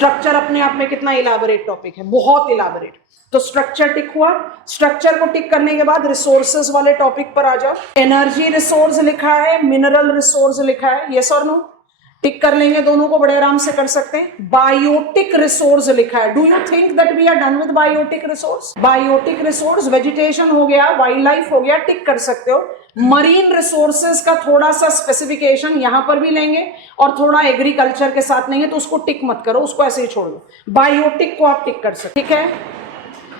Structure अपने आप में कितना इलाबोरेट टॉपिक है, बहुत इलाबोरेट। तो स्ट्रक्चर टिक हुआ। स्ट्रक्चर को टिक करने के बाद रिसोर्सेज वाले टॉपिक पर आ जाओ। एनर्जी रिसोर्स लिखा है, मिनरल रिसोर्स लिखा है, यस और नो? टिक कर लेंगे, दोनों को बड़े आराम से कर सकते हैं। बायोटिक रिसोर्स लिखा है। Do you think that we are done with biotic resource? Biotic resource vegetation हो गया, वाइल्ड लाइफ हो गया, टिक कर सकते हो। मरीन रिसोर्सेज का थोड़ा सा स्पेसिफिकेशन यहां पर भी लेंगे और थोड़ा एग्रीकल्चर के साथ लेंगे, तो उसको टिक मत करो, उसको ऐसे ही छोड़ दो। बायोटिक को आप टिक कर सकते, ठीक है।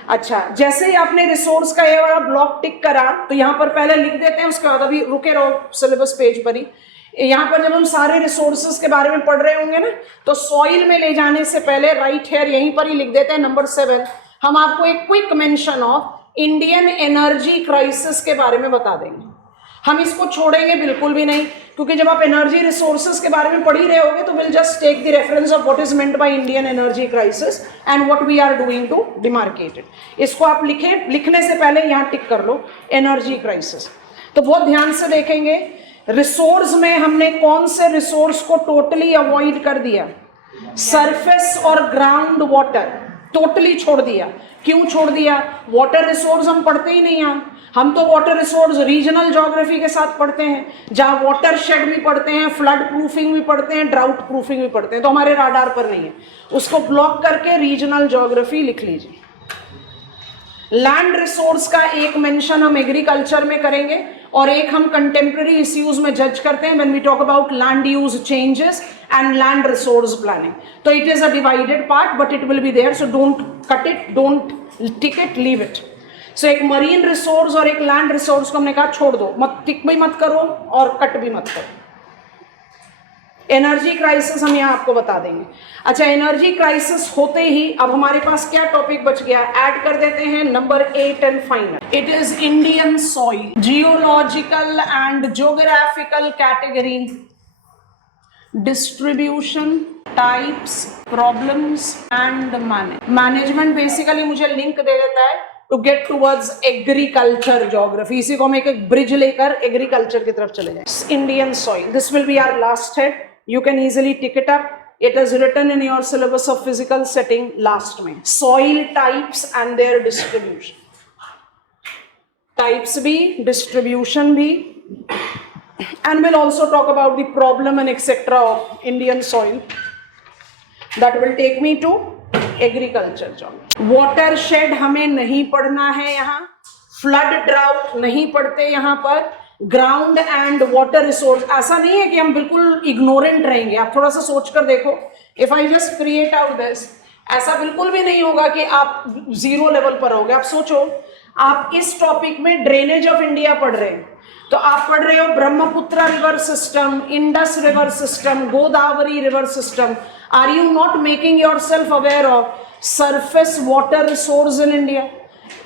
अच्छा, जैसे ही आपने रिसोर्स का ये वाला ब्लॉक टिक करा तो यहां पर पहले लिख देते हैं, उसके बाद अभी रुके रहो सिलेबस पेज पर ही। यहां पर जब हम सारे रिसोर्सेज के बारे में पढ़ रहे होंगे ना, तो सॉइल में ले जाने से पहले राइट हेयर यहीं पर ही लिख देते हैं नंबर 7। हम आपको एक quick mention of Indian energy crisis के बारे में बता देंगे। हम इसको छोड़ेंगे बिल्कुल भी नहीं, क्योंकि जब आप एनर्जी रिसोर्सेज के बारे में पढ़ ही रहे होगे तो will just take the reference of what is meant by Indian energy crisis and what we are doing to demarcate it. इसको आप लिखें, लिखने से पहले यहां टिक कर लो एनर्जी क्राइसिस। तो बहुत ध्यान से देखेंगे, रिसोर्स में हमने कौन से रिसोर्स को टोटली अवॉइड कर दिया? सरफेस और ग्राउंड वाटर टोटली छोड़ दिया। क्यों छोड़ दिया? वाटर रिसोर्स हम पढ़ते ही नहीं हैं। हम तो वाटर रिसोर्स रीजनल ज्योग्राफी के साथ पढ़ते हैं, जहां वाटर शेड भी पढ़ते हैं, फ्लड प्रूफिंग भी पढ़ते हैं, ड्राउट प्रूफिंग भी पढ़ते हैं, तो हमारे राडार पर नहीं है। उसको ब्लॉक करके रीजनल ज्योग्राफी लिख लीजिए। लैंड रिसोर्स का एक मेंशन हम एग्रीकल्चर में करेंगे और एक हम कंटेम्प्रेरी इश्यूज में जज करते हैं when we talk about land use changes and land resource planning. तो it is a divided part but it will be there, so don't cut it, don't tick it, leave it. So एक marine resource और एक land resource को हमने कहा छोड़ दो, मत टिक भी मत करो और कट भी मत करो। एनर्जी क्राइसिस हम यहाँ आपको बता देंगे। अच्छा, एनर्जी क्राइसिस होते ही अब हमारे पास क्या टॉपिक बच गया? ऐड कर देते हैं number 8 and final. It is Indian soil, geological and geographical category, distribution, types, problems and management. Basically मुझे लिंक दे देता है to get towards agriculture geography. इसी को हम एक ब्रिज लेकर एग्रीकल्चर की तरफ चले जाए। Indian soil, this will be our last head, you can easily tick it up. It is written in your syllabus of physical setting last में। soil types and their distribution, types भी, distribution भी, and we'll also talk about the problem and etc of Indian soil. That will take me to agriculture job। watershed हमें नहीं पढ़ना है यहाँ, flood drought नहीं पढ़ते यहाँ पर, ग्राउंड एंड वाटर रिसोर्स। ऐसा नहीं है कि हम बिल्कुल इग्नोरेंट रहेंगे, आप थोड़ा सा सोच कर देखो। If I just create out this, ऐसा बिल्कुल भी नहीं होगा कि आप जीरो लेवल पर होगे। आप सोचो, आप इस टॉपिक में ड्रेनेज ऑफ इंडिया पढ़ रहे हैं, तो आप पढ़ रहे हो Brahmaputra river system, Indus river system, Godavari river system. Are you not making yourself aware of surface water resource in India?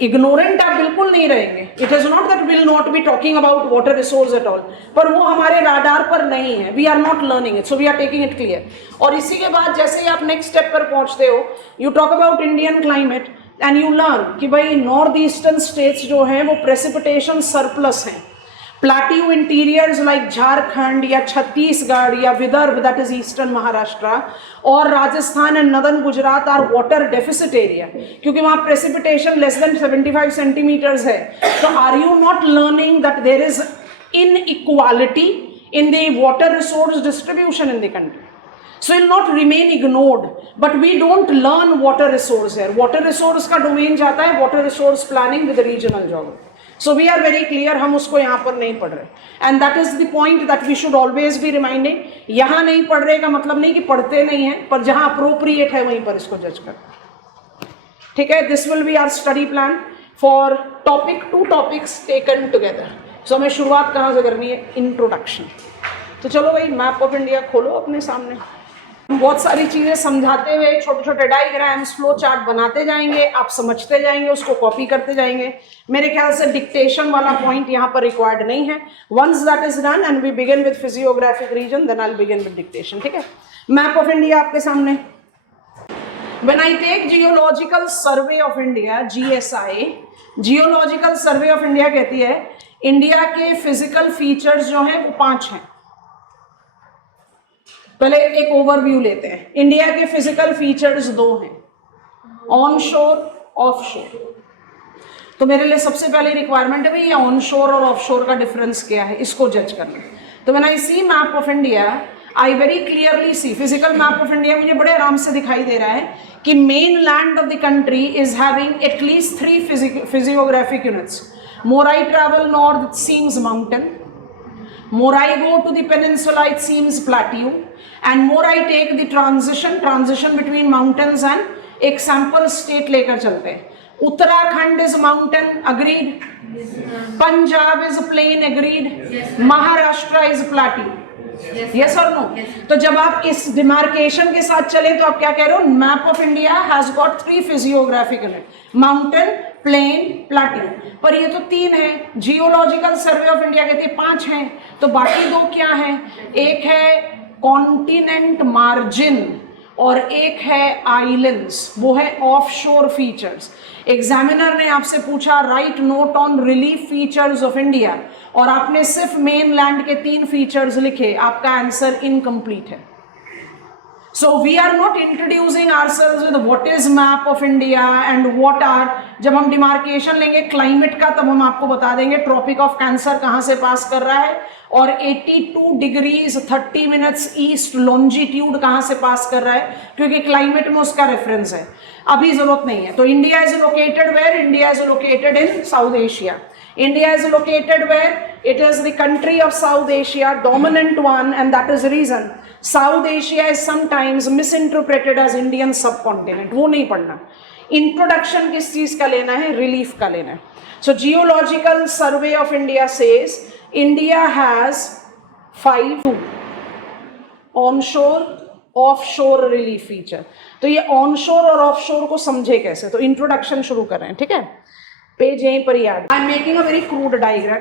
Ignorant आप बिल्कुल नहीं रहेंगे। It is not that will not be talking about water resource at all, पर वो हमारे radar पर नहीं है। We are not learning it, so we are taking it clear. और इसी के बाद जैसे ही आप नेक्स्ट स्टेप पर पहुंचते हो, you talk about Indian climate and you learn कि भाई नॉर्थ ईस्टर्न स्टेट्स जो हैं वो प्रेसिपिटेशन सरप्लस हैं। प्लाट्यू इंटीरियर्स लाइक झारखंड या छत्तीसगढ़ या Vidarbha, that is eastern Maharashtra, और Rajasthan and northern Gujarat are water deficit area, क्योंकि वहां प्रेसिपिटेशन लेस देन 75 सेंटीमीटर्स है। तो are you not learning that there is inequality in the water resource distribution in the country? So it will not remain ignored, but we don't learn water resource here. Water resource का domain जाता है water resource planning with the regional geography. So we are very clear, हम उसको यहाँ पर नहीं पढ़ रहे, and that is the point that we should always be reminding. यहाँ नहीं पढ़ रहे का मतलब नहीं कि पढ़ते नहीं है, पर जहाँ appropriate है वहीं पर इसको जज कर। ठीक है, this will be our study plan for topic, 2 topics taken together. So हमें शुरुआत कहाँ से करनी है? Introduction। तो चलो भाई, मैप ऑफ इंडिया खोलो अपने सामने। बहुत सारी चीजें समझाते हुए छोटे छोटे डायग्राम्स, फ्लो चार्ट बनाते जाएंगे, आप समझते जाएंगे, उसको कॉपी करते जाएंगे। मेरे ख्याल से डिक्टेशन वाला पॉइंट यहाँ पर रिक्वायर्ड नहीं है। Once that is done and we begin with physiographic region, then I will begin with dictation. ठीक है, मैप ऑफ इंडिया आपके सामने। When I take geological survey of India, GSI, geological survey of India कहती है India के physical features जो हैं वो 5 हैं। पहले एक ओवरव्यू लेते हैं। इंडिया के फिजिकल फीचर्स दो हैं, ऑन शोर, ऑफ शोर। तो मेरे लिए सबसे पहले रिक्वायरमेंट है भाई ये ऑन शोर और ऑफ शोर का डिफरेंस क्या है, इसको जज करना। तो when I see map of India, I very clearly see, physical map of India मुझे बड़े आराम से दिखाई दे रहा है कि mainland of the country is having at least 3 physiographic units. More I travel north, it seems mountain. More I go to the peninsula, it seems plateau, and more I take the transition between mountains and एक sample state लेकर चलते हैं. Uttarakhand is mountain, agreed. Punjab is plain, agreed. Maharashtra is plateau. Yes or no? तो जब आप इस demarcation के साथ चले तो आप क्या कह रहे हो, map of India has got 3 physiographic unit, mountain, plain, plateau. पर ये तो 3 है, जियोलॉजिकल सर्वे ऑफ इंडिया कहते हैं 5 हैं, तो बाकी 2 क्या है? एक है कॉन्टिनेंट मार्जिन और एक है आइलैंड्स, वो है ऑफ शोर फीचर्स। एग्जामिनर ने आपसे पूछा right note on relief features of India, और आपने सिर्फ मेन लैंड के 3 फीचर्स लिखे, आपका आंसर इनकम्प्लीट है। So we are not introducing ourselves with what is map of India and what are, जब हम डिमार्केशन लेंगे क्लाइमेट का तब हम आपको बता देंगे ट्रॉपिक ऑफ कैंसर कहाँ से पास कर रहा है और 82 डिग्रीज 30 मिनट्स ईस्ट लॉन्जिट्यूड कहाँ से पास कर रहा है, क्योंकि क्लाइमेट में उसका रेफरेंस है, अभी जरूरत नहीं है। तो India is located where? India is located in South Asia. India is located where? It is the country of South Asia, dominant one, and that is the reason South Asia is sometimes misinterpreted as Indian subcontinent. वो नहीं पढ़ना। Introduction किस चीज का लेना है? Relief का लेना है। So Geological Survey of India says India has 5 onshore, offshore relief feature. तो ये onshore और offshore को समझे कैसे? तो introduction शुरू कर रहे हैं, ठीक है? पेज यहीं पर याद। I am making a very crude diagram,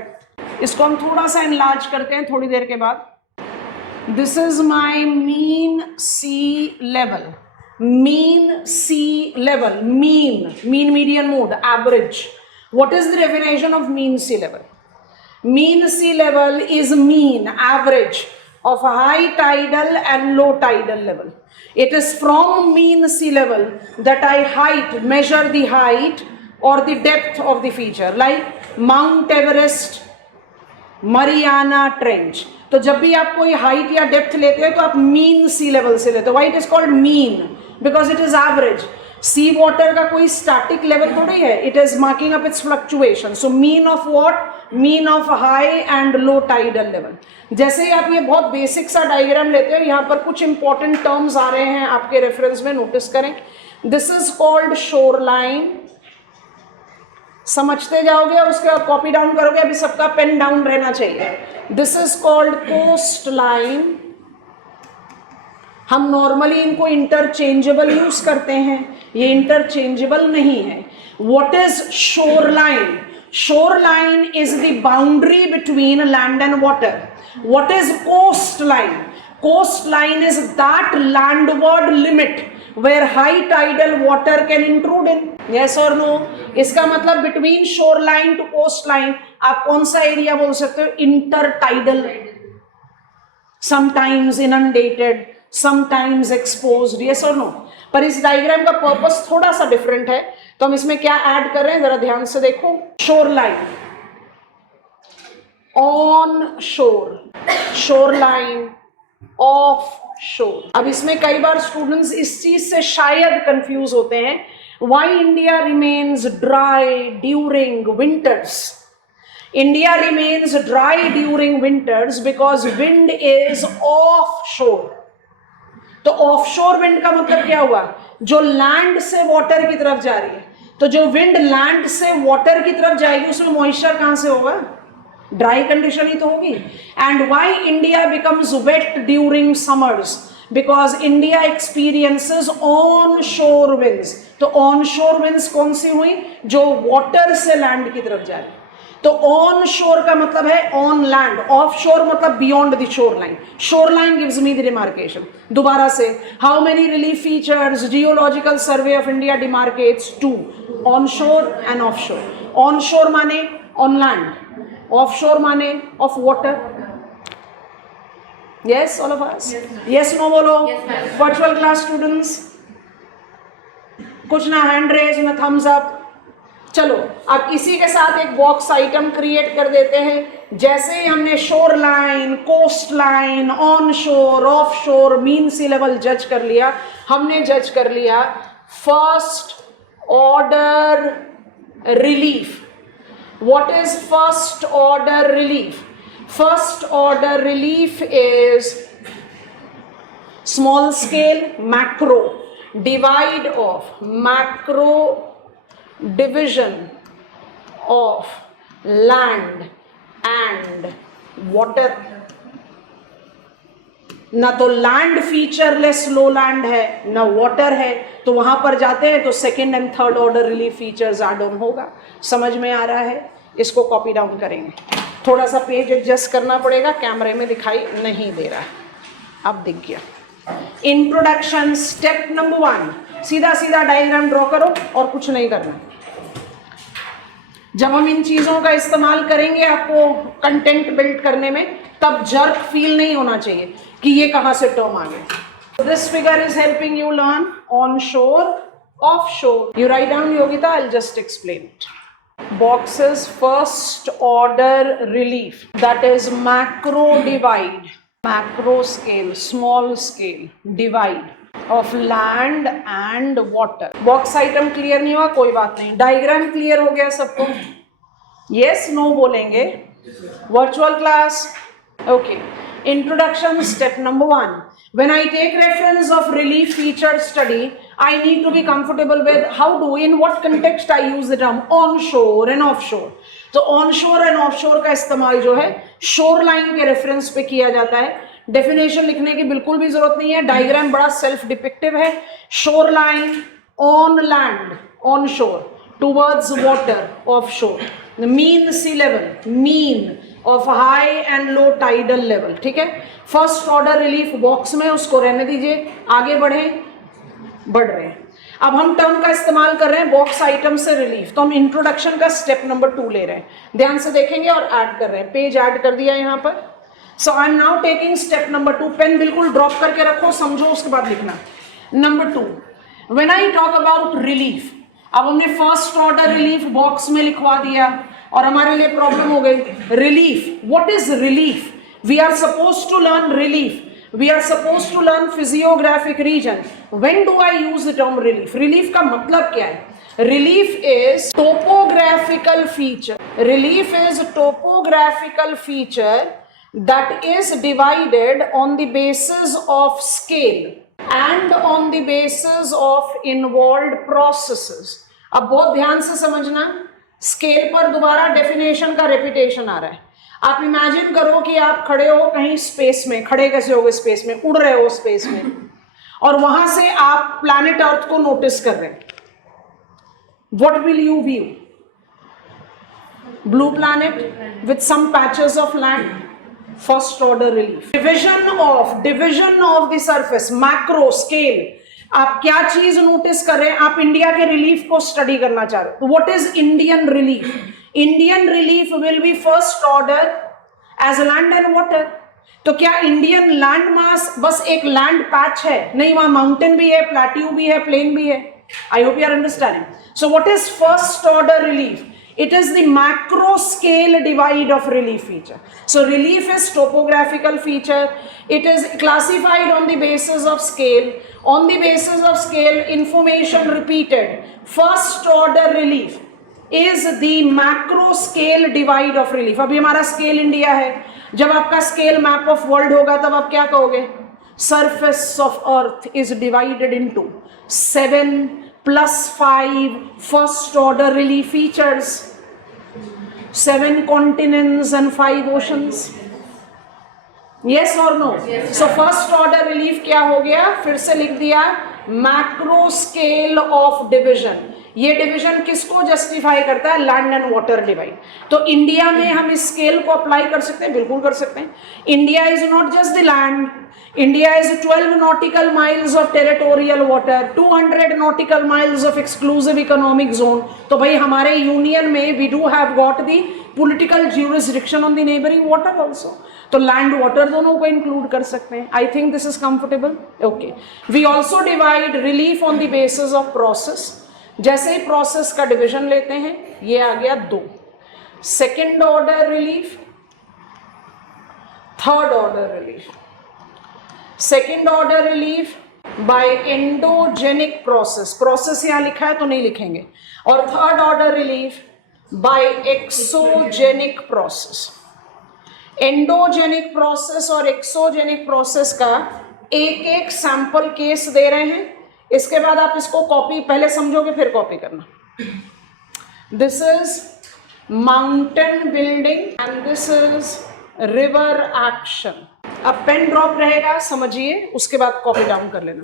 इसको हम थोड़ा सा एनलार्ज करते हैं थोड़ी देर के बाद। This is my mean sea level, mean sea level, mean median mode, average. What is the definition of mean sea level? Mean sea level is mean average of high tidal and low tidal level. It is from mean sea level that I measure the height or the depth of the feature, like Mount Everest, Mariana Trench. तो जब भी आप कोई height या depth लेते हैं तो आप मीन सी लेवल से लेते हो। Why it is called mean? Because it is average. Sea water का कोई स्टैटिक लेवल थोड़ी है, it is marking up its fluctuation. So mean of what? Mean of high and low tidal level. जैसे ही आप ये बहुत बेसिक सा डायग्राम लेते हो, यहाँ पर कुछ इंपॉर्टेंट टर्म्स आ रहे हैं आपके रेफरेंस में, नोटिस करें। This is called shore line, समझते जाओगे और उसके बाद कॉपी डाउन करोगे, अभी सबका पेन डाउन रहना चाहिए। This is called coast line. हम नॉर्मली इनको इंटरचेंजेबल यूज करते हैं, ये इंटरचेंजेबल नहीं है। What is shore line? Shore line is the boundary between land and water. What is coast line? Coast line is that landward limit where high tidal water can intrude in. Yes or no? इसका मतलब between shoreline to coastline आप कौन सा area बोल सकते हो? Intertidal. Sometimes inundated, sometimes exposed. Yes or no? पर इस डायग्राम का पर्पस थोड़ा सा डिफरेंट है, तो हम इसमें क्या ऐड कर रहे हैं जरा ध्यान से देखो। shoreline, on shore, shoreline, of शोर। अब इसमें कई बार स्टूडेंट्स इस चीज से शायद कंफ्यूज होते हैं, why India remains dry during winters? India remains dry during winters because wind is of शोर। तो ऑफ शोर विंड का मतलब क्या हुआ? जो लैंड से वाटर की तरफ जा रही है। तो जो विंड लैंड से वाटर की तरफ जाएगी उसमें मॉइस्चर कहां से होगा? ड्राई कंडीशन ही तो होगी। And why India becomes wet during summers? Because India experiences on shore winds. तो ऑन शोर विंड्स कौन सी हुई? जो वाटर से लैंड की तरफ जा रही। तो ऑन शोर का मतलब है ऑन लैंड, ऑफ शोर मतलब beyond the shore line. Shore line gives me the demarcation. दोबारा से, how many relief features geological survey of India demarcates? 2, on shore and off shore. On shore माने on land, off shore माने off water. Yes, all of us? Yes, no बोलो. Virtual class students. कुछ ना hand raise ना Thums up. चलो अब इसी के साथ एक बॉक्स आइटम क्रिएट कर देते हैं. जैसे ही हमने shore line, coast line, on shore, off shore, mean sea level जज कर लिया. हमने जज कर लिया first order relief. What is first order relief? First order relief is small scale macro divide of macro division of land and water. ना तो land featureless लो land है ना वाटर है, तो वहां पर जाते हैं तो second and third order relief features add on होगा. समझ में आ रहा है? इसको कॉपी डाउन करेंगे. थोड़ा सा पेज एडजस्ट करना पड़ेगा, कैमरे में दिखाई नहीं दे रहा है. अब दिख गया. Introduction step number 1. सीधा सीधा डायग्राम ड्रॉ करो और कुछ नहीं करना. जब हम इन चीजों का इस्तेमाल करेंगे आपको कंटेंट बिल्ड करने में, तब जर्क फील नहीं होना चाहिए कि ये कहां से टर्म आ गया. This figure is helping you learn on shore, off shore. You write down Yogita, I will just explain it. Box's first order relief, that is macro divide, macro scale, small scale divide of land and water. Box item clear नहीं हुआ, कोई बात नहीं. Diagram clear हो गया सबको? Yes, no बोलेंगे. Virtual class, okay. Introduction step number 1. When I take reference of relief feature study, I need to be comfortable with how do, in what context I use the term onshore and offshore. तो onshore and offshore का इस्तेमाल जो है shore line के reference पे किया जाता है. डेफिनेशन लिखने की बिल्कुल भी जरूरत नहीं है. डायग्राम बड़ा सेल्फ डिपिक्टिव है. Shore line on land, on shore, towards water, off shore. Mean sea level, mean of high and low tidal level. ठीक है. फर्स्ट ऑर्डर रिलीफ बॉक्स में, उसको रहने दीजिए. आगे बढ़ रहे हैं. अब हम टर्म का इस्तेमाल कर रहे हैं बॉक्स आइटम से रिलीफ, तो हम इंट्रोडक्शन का स्टेप नंबर 2 ले रहे हैं. ध्यान से देखेंगे और ऐड कर रहे हैं. पेज ऐड कर दिया यहां पर. So I am now taking step number 2. Pen बिल्कुल ड्रॉप करके रखो, समझो, उसके बाद लिखना. Number 2, when I talk about relief, अब हमने फर्स्ट ऑर्डर रिलीफ बॉक्स में लिखवा दिया और हमारे लिए प्रॉब्लम हो गई. Relief, what is relief? We are suppose to learn relief. We are supposed to learn physiographic region. When do I use the term relief? Relief का मतलब क्या है? Relief is topographical feature. Relief is topographical feature that is divided on the basis of scale and on the basis of involved processes. अब बहुत ध्यान से समझना, scale पर दोबारा डेफिनेशन का रेपिटेशन आ रहा है. आप इमेजिन करो कि आप खड़े हो कहीं स्पेस में. खड़े कैसे होगे स्पेस में? उड़ रहे हो स्पेस में, और वहां से आप प्लैनेट अर्थ को नोटिस कर रहे हैं. What will you view? Blue planet with some patches of land. First order relief. Division of the surface, macro scale. आप क्या चीज नोटिस कर रहे हैं? आप इंडिया के रिलीफ को स्टडी करना चाह रहे हो. तो what is Indian relief? Indian relief will be first order as land and water. तो क्या इंडियन लैंड मास बस एक लैंड पैच है? नहीं, वहां माउंटेन भी है, प्लेट्यू भी है, प्लेन भी है. I hope you are understanding. So what is first order relief? It is the macro scale divide of relief feature. So relief is topographical feature. It is classified on the basis of scale. On the basis of scale, information repeated. First order relief is the macro scale divide of relief. अभी हमारा scale India है. जब आपका scale map of world होगा तब आप क्या कहोगे? Surface of earth is divided into 7 plus 5 first order relief features, 7 continents and 5 oceans. Yes or no? Yes. So first order relief क्या हो गया? फिर से लिख दिया macro scale of division. ये डिवीजन किसको जस्टिफाई करता है? Land and water divide. तो इंडिया में हम इस स्केल को अप्लाई कर सकते हैं, बिल्कुल कर सकते हैं. India is not just the land. India is 12 nautical miles of territorial water, 200 nautical miles of exclusive economic zone. तो भाई हमारे यूनियन में we do have got the political jurisdiction on the neighboring water also. तो land water दोनों को include कर सकते हैं. I think this is comfortable. Okay. We also divide relief on the basis of process. जैसे ही process का division लेते हैं, ये आ गया 2. Second order relief, third order relief. Second order relief by endogenic process, process यहां लिखा है तो नहीं लिखेंगे. और third order relief by exogenic process. Endogenic process और एक्सोजेनिक प्रोसेस का एक एक सैंपल केस दे रहे हैं. इसके बाद आप इसको कॉपी, पहले समझोगे फिर कॉपी करना. This is mountain building and this is river action. अब पेन ड्रॉप रहेगा, समझिए, उसके बाद कॉपी डाउन कर लेना.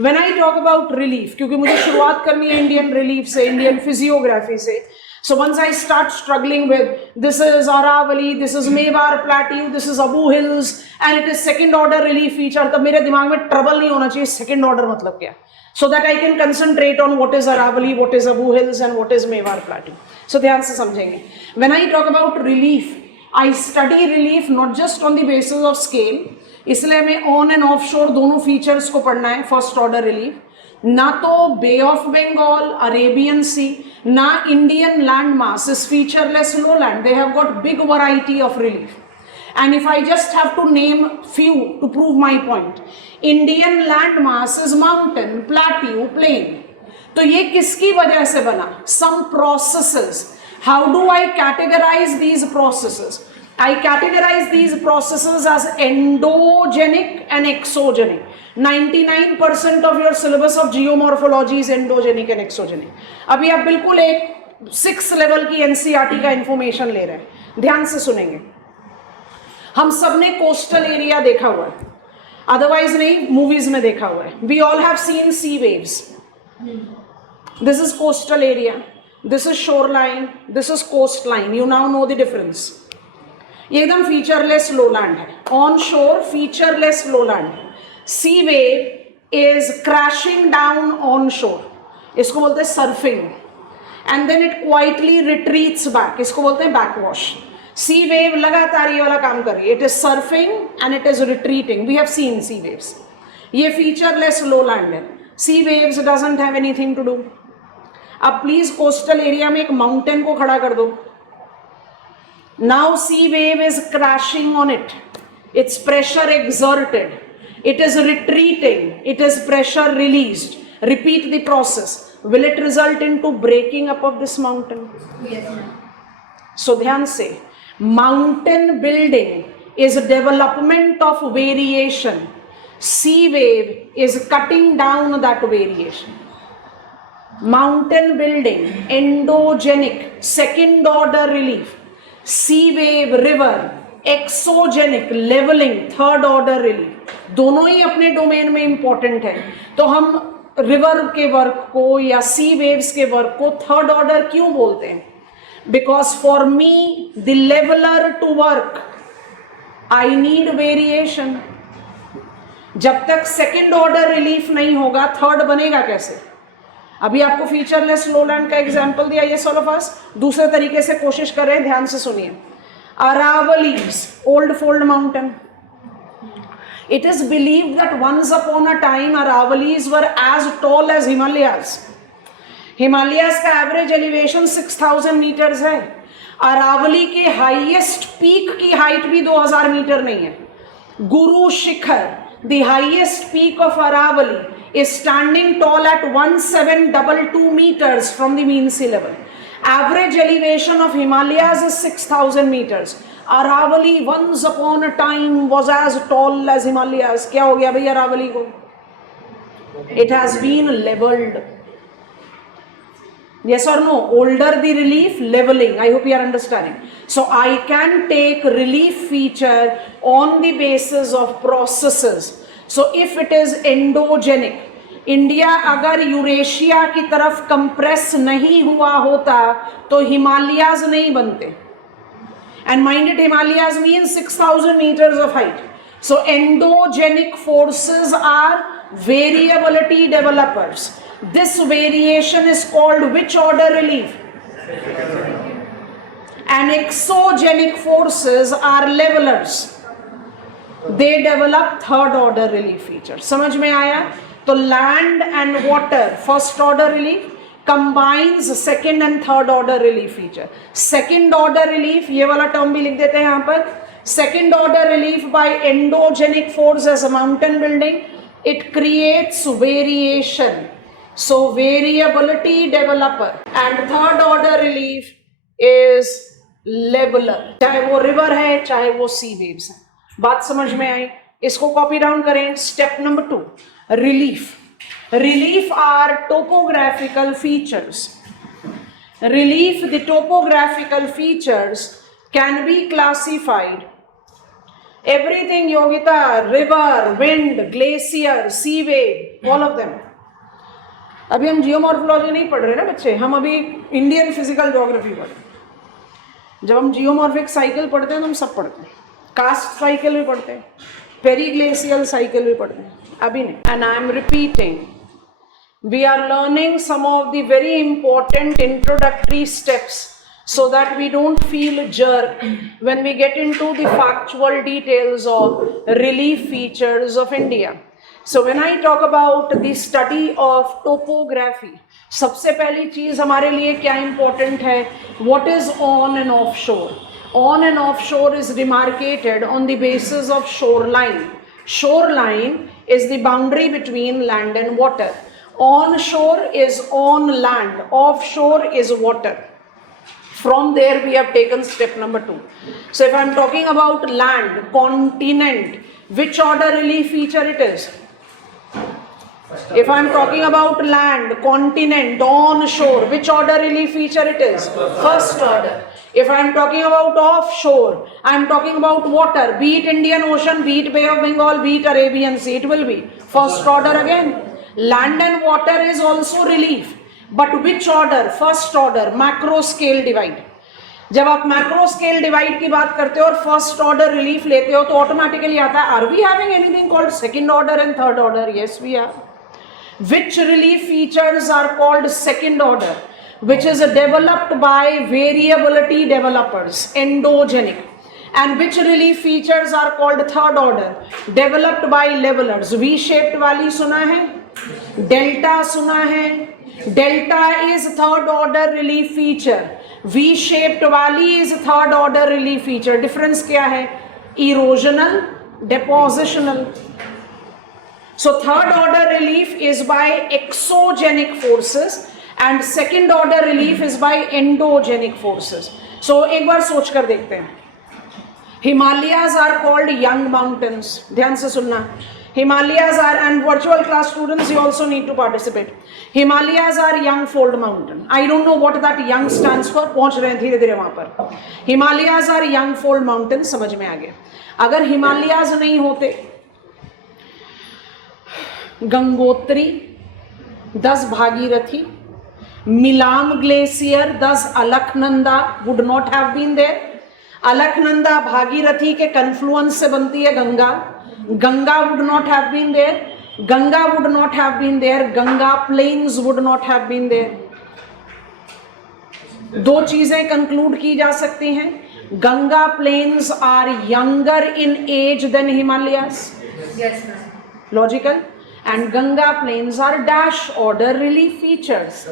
When I talk about relief, क्योंकि मुझे शुरुआत करनी है इंडियन रिलीफ से, इंडियन फिजियोग्राफी से. So once I start struggling with this is Aravalli, this is Mewar Plateau, this is Abu Hills and it is second order relief feature, तब मेरे दिमाग में ट्रबल नहीं होना चाहिए second order मतलब क्या, so that I can concentrate on what is Aravalli, what is Abu Hills and what is Mewar Plateau. So ध्यान से समझेंगे. When I talk about relief, I study relief not just on the basis of scale, इसलिए हमें on and off शोर दोनों features को पढ़ना है. फर्स्ट ऑर्डर रिलीफ ना तो बे ऑफ बंगाल, अरेबियन सी, ना Indian land mass is featureless low land. They have got big variety of relief. And if I just have to name few to prove my point, Indian land mass is mountain, plateau, plain. तो ये किसकी वजह से बना? Some processes. How do I categorize these processes? I categorize these processes as endogenic and exogenic. 99% of your syllabus of geomorphology is endogenic and exogenic. अभी आप बिल्कुल एक 6 लेवल की NCERT का इंफॉर्मेशन ले रहे हैं. ध्यान से सुनेंगे. हम सब ने कोस्टल एरिया देखा हुआ है, अदरवाइज नहीं मूवीज में देखा हुआ है. We all have seen sea waves. This is coastal area, this is shore line, this is coast line. You now know the difference. ये एकदम फीचरलेस लोलैंड है. On shore featureless lowland. Sea wave is crashing down on shore, इसको बोलते हैं surfing. And then it quietly retreats back, इसको बोलते हैं backwash. सी wave लगातार ये वाला काम कर रही है. It is surfing and it is retreating. We have seen sea waves. ये फीचरलेस लोलैंड है. Sea waves doesn't have anything to do. अब प्लीज कोस्टल एरिया में एक माउंटेन को खड़ा कर दो. Now sea wave is crashing on it. It's pressure exerted. It is retreating. It is pressure released. Repeat the process. Will it result into breaking up of this mountain? Yes, ma'am. So ध्यान से, mountain building is development of variation. Sea wave is cutting down that variation. Mountain building, endogenic, second order relief. Sea wave, river, exogenic, levelling, third order relief. दोनों ही अपने domain में important है. तो हम river के वर्क को या सी वेव्स के वर्क को थर्ड ऑर्डर क्यों बोलते हैं? Because for me the leveller to work I need variation. जब तक सेकेंड ऑर्डर रिलीफ नहीं होगा, थर्ड बनेगा कैसे? अभी आपको फीचरलेस लोलैंड का एग्जाम्पल दिया. ये ऑल ऑफ अस दूसरे तरीके से कोशिश कर रहे हैं. ध्यान से सुनिए. Aravallis, old fold mountain. It is believed that once upon a time Aravallis were as tall as Himalayas. Himalayas का एवरेज एलिवेशन 6000 मीटर्स है. अरावली के हाईएस्ट पीक की हाइट भी 2000 मीटर नहीं है. Guru Shikhar, the highest peak of Aravalli, is standing tall at 1722 meters from the mean sea level. Average elevation of Himalayas is 6000 meters. Aravalli once upon a time was as tall as Himalayas. क्या हो गया भाई अरावली को? It has been leveled. Yes or no? Older the relief, leveling. I hope you are understanding. So I can take relief feature on the basis of processes. So if it is endogenic, India अगर Eurasia की तरफ compress नहीं हुआ होता तो हिमालयाज नहीं बनते. And minded Himalayas mean 6000 meters of height. So endogenic forces are variability developers. This variation is called which order relief? And exogenic forces are levelers. they develop third order relief feature. समझ में आया? तो land and water first order relief combines second and third order relief feature. Second order relief, ये वाला term भी लिख देते हैं यहाँ पर. Second order relief by endogenic force as a mountain building, it creates variation, so variability developer. And third order relief is leveler, चाहे वो river है चाहे वो sea waves है. बात समझ में आई? इसको कॉपी डाउन करें. Step number 2, relief. Relief are topographical features. Relief, the topographical features can be classified. Everything, Yogita, river, wind, glacier, sea wave, all of them. अभी हम जियोमॉर्फोलॉजी नहीं पढ़ रहे ना बच्चे, हम अभी इंडियन फिजिकल ज्योग्राफी पढ़ रहे हैं. जब हम जियोमॉर्फिक साइकिल पढ़ते हैं तो हम सब पढ़ते हैं. कास्ट साइकिल भी पढ़ते हैं, पेरीग्लेशियल साइकिल भी पढ़ते हैं. अभी नहीं. And I am repeating, we are learning some of the very important introductory steps so that we don't feel jerk when we get into the factual details of relief features of India. So when I talk about the study of topography, सबसे पहली चीज हमारे लिए क्या important है? What is on and offshore? On and offshore is demarcated on the basis of shoreline. Shoreline is the boundary between land and water. Onshore is on land, offshore is water. From there we have taken step number 2. So if I am talking about land, continent, which order relief feature it is? If I am talking about land, continent, onshore, which order relief feature it is? First order. If I am talking about offshore, I am talking about water, be it Indian Ocean, be it Bay of Bengal, be it Arabian Sea, it will be first order again. Land and water is also relief, but which order? First order, macro scale divide. जब आप macro scale divide की बात करते हो और first order relief लेते हो तो automatically आता है, are we having anything called second order and third order? Yes, we are. Which relief features are called second order? Which is developed by variability developers, endogenic. And which relief features are called third order? Developed by levelers. V-shaped वाली सुना है? Delta सुना है? Delta is third order relief feature. V shaped वाली is third order relief feature. Difference क्या है? Erosional, depositional. So third order relief is by exogenic forces and second order relief is by endogenic forces. So एक बार सोच कर देखते हैं. Himalayas are called young mountains. ध्यान से सुनना. Himalayas are, and virtual class students, you also need to participate. Himalayas are young fold mountain. I don't know what that young stands for. पहुंच रहे हैं धीरे धीरे वहां पर. Himalayas are young fold mountain. समझ में आ गया. अगर Himalayas नहीं होते, Gangotri, 10 Bhagirathi, Milam glacier, 10 Alaknanda would not have been there. Alaknanda Bhagirathi के कन्फ्लुएंस से बनती है Ganga. Ganga would not have been there. Ganga would not have been there. Ganga plains would not have been there. दो चीजें कंक्लूड की जा सकती हैं. Ganga plains are younger in age than Himalayas. Yes, ma'am. Logical. And Ganga plains are dash order relief features.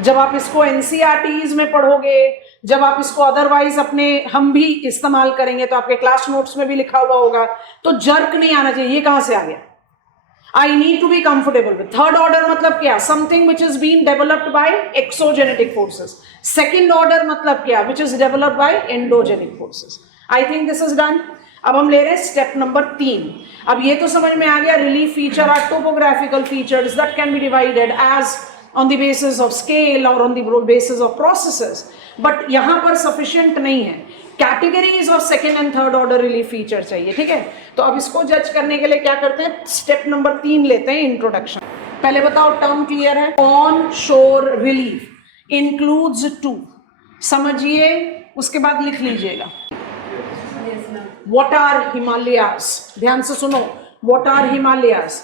जब आप इसको NCERTs में पढ़ोगे, जब आप इसको अदरवाइज अपने हम भी इस्तेमाल करेंगे तो आपके क्लास नोट्स में भी लिखा हुआ होगा, तो जर्क नहीं आना चाहिए. ये कहां से आ गया? I need to be comfortable with. Third order मतलब क्या? Something which is been developed by exogenetic forces. Second order मतलब क्या? Which is developed by endogenic forces. I think this is done. अब हम ले रहे हैं स्टेप नंबर 3. अब ये तो समझ में आ गया, relief feature are topographical features that can be divided as on the basis of scale or on the basis of processes. But यहाँ पर sufficient नहीं है. Categories of second and third order relief feature चाहिए. ठीक है? तो अब इसको जज करने के लिए क्या करते हैं? स्टेप नंबर 3 लेते हैं, इंट्रोडक्शन. पहले बताओ टर्म क्लियर है? On shore relief includes 2. समझिए, उसके बाद लिख लीजिएगा. What are Himalayas? ध्यान से सुनो. What are Himalayas?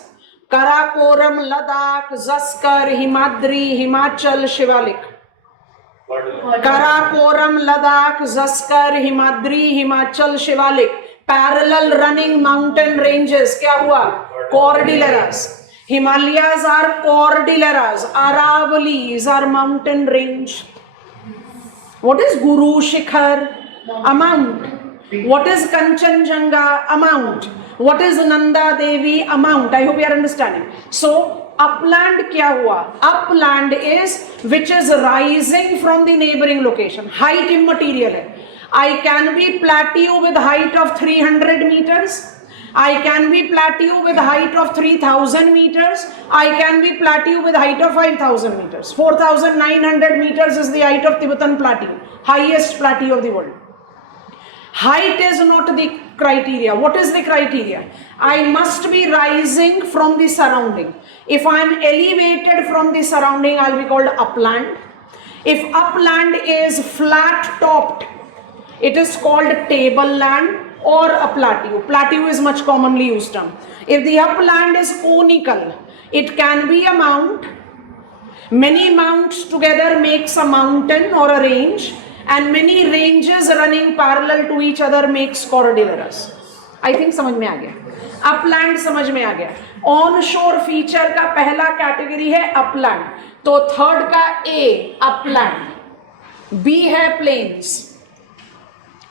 Karakoram, Ladakh, Zaskar, Himadri, Himachal, Shivalik. Karakoram, Ladakh, Zaskar, Himadri, Himachal, Shivalik. Parallel running mountain ranges क्या हुआ? कॉर्डिलेरास. Himalayas are Cordilleras. Aravallis are mountain range. What is Guru Shikhar? Amount. What is Kanchenjunga? Amount. What is Nanda Devi? Amount. I hope you are understanding. So, upland kya hua? Upland is which is rising from the neighboring location. Height immaterial hai. I can be plateau with height of 300 meters. I can be plateau with height of 3000 meters. I can be plateau with height of 5000 meters. 4900 meters is the height of Tibetan plateau, highest plateau of the world. Height is not the criteria. What is the criteria? I must be rising from the surrounding. If I am elevated from the surrounding, I will be called upland. If upland is flat topped, it is called tableland or a plateau. Plateau is much commonly used term. If the upland is conical, it can be a mount. Many mounts together makes a mountain or a range, and many ranges running parallel to each other makes Cordilleras. I think समझ में आ गया. Upland समझ में आ गया. On-shore feature का पहला कैटेगरी है upland. तो थर्ड का A upland, B है plains.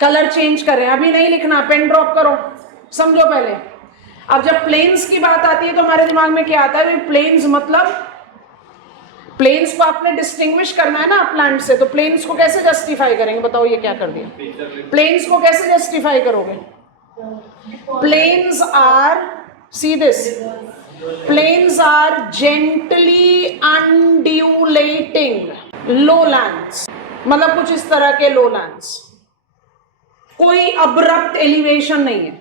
कलर चेंज कर रहे हैं, अभी नहीं लिखना, पेन ड्रॉप करो, समझो पहले. अब जब प्लेन्स की बात आती है तो हमारे दिमाग में क्या आता है? प्लेन्स मतलब प्लेन्स को आपने डिस्टिंग्विश करना है ना अपलैंड से, तो प्लेन्स को कैसे जस्टिफाई करेंगे? बताओ, ये क्या कर दिया? प्लेन्स को कैसे जस्टिफाई करोगे? Plains are, see this, plains are gently undulating lowlands, मतलब कुछ इस तरह के लोलैंड्स, कोई अब्रप्ट एलिवेशन नहीं है.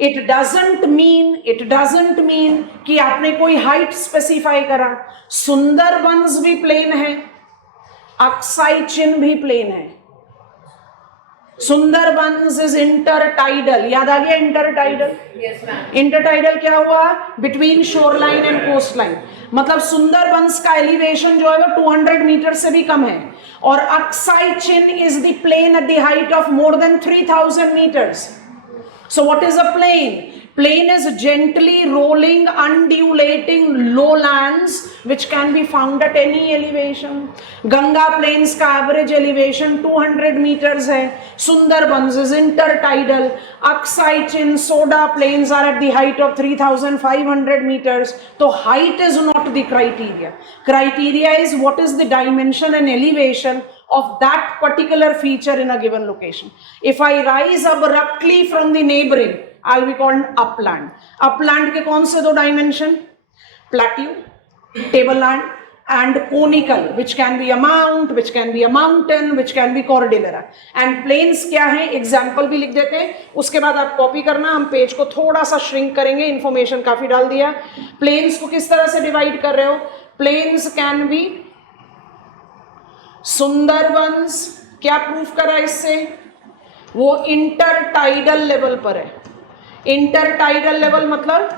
इट डजंट मीन कि आपने कोई हाइट स्पेसिफाई करा. सुंदरबंस भी प्लेन है, अक्साई चिन भी प्लेन है. Sundarbans is intertidal. याद आ गया इंटरटाइडल? इंटरटाइडल क्या हुआ? Between shore line and coast line. मतलब सुंदरबंस का एलिवेशन जो है वो 200 मीटर से भी कम है, और Aksai Chin is the plain at the height of more than 3000 meters. So what is a plain? Plain is gently rolling, undulating lowlands which can be found at any elevation. Ganga plains का average elevation 200 meters है. Sundarbans is intertidal. Aksai Chin, Soda plains are at the height of 3500 meters. So height is not the criteria. Criteria is what is the dimension and elevation of that particular feature in a given location. If I rise abruptly from the neighboring, I'll be called upland. Upland के कौन से दो dimension? Plateau, tableland, and conical, which can be a mount, which can be a mountain, which can be cordillera. And plains क्या है? Example भी लिख देते हैं, उसके बाद आप कॉपी करना. हम पेज को थोड़ा सा श्रिंक करेंगे, इंफॉर्मेशन काफी डाल दिया. प्लेन्स को किस तरह से डिवाइड कर रहे हो? Plains can be Sundarbans. क्या प्रूफ करा इससे? वो इंटरटाइडल लेवल पर है. इंटरटाइडल लेवल मतलब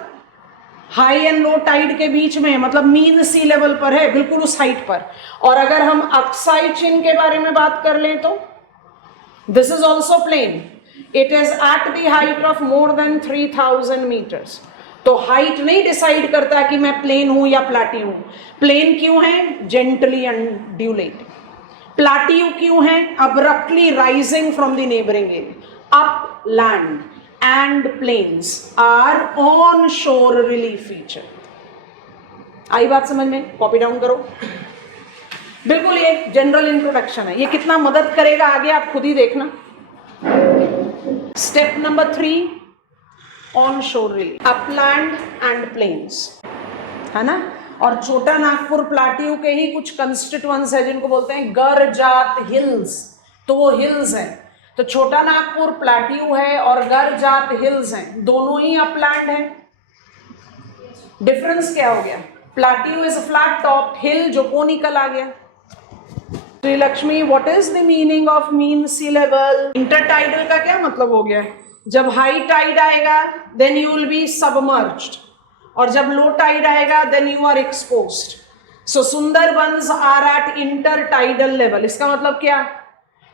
हाई एंड लो टाइड के बीच में है, मतलब मीन सी लेवल पर है, बिल्कुल उस हाइट पर. और अगर हम अक्साई चिन के बारे में बात कर लें तो this is also plain. It is at the height of more than 3000 meters. तो हाइट नहीं डिसाइड करता कि मैं प्लेन हूं या प्लाटी हूं. प्लेन क्यों है? जेंटली अनड्यूलेटिंग. प्लाटियू क्यों है? Abruptly rising from the neighbouring area. Upland and plains are on shore relief feature. आई बात समझ में? कॉपी डाउन करो. बिल्कुल ये जनरल इंट्रोडक्शन है. ये कितना मदद करेगा आगे आप खुद ही देखना. Step number 3, on shore relief, upland and plains, है ना. और छोटा नागपुर प्लाटियू के ही कुछ कंस्टिट्यूएंट्स है जिनको बोलते हैं गरजात हिल्स. तो वो हिल्स हैं. तो छोटा नागपुर प्लाटियू है और गरजात हिल्स हैं, दोनों ही अपलैंड है. डिफरेंस क्या हो गया? Plateau is flat top, hill जो कोनिकल आ गया. Shri Lakshmi, what is the meaning of mean sea level? Intertidal का क्या मतलब हो गया? जब हाई टाइड आएगा then you will be submerged, और जब लो टाइड आएगा then you are exposed. So Sundarbans are at intertidal level. इसका मतलब क्या?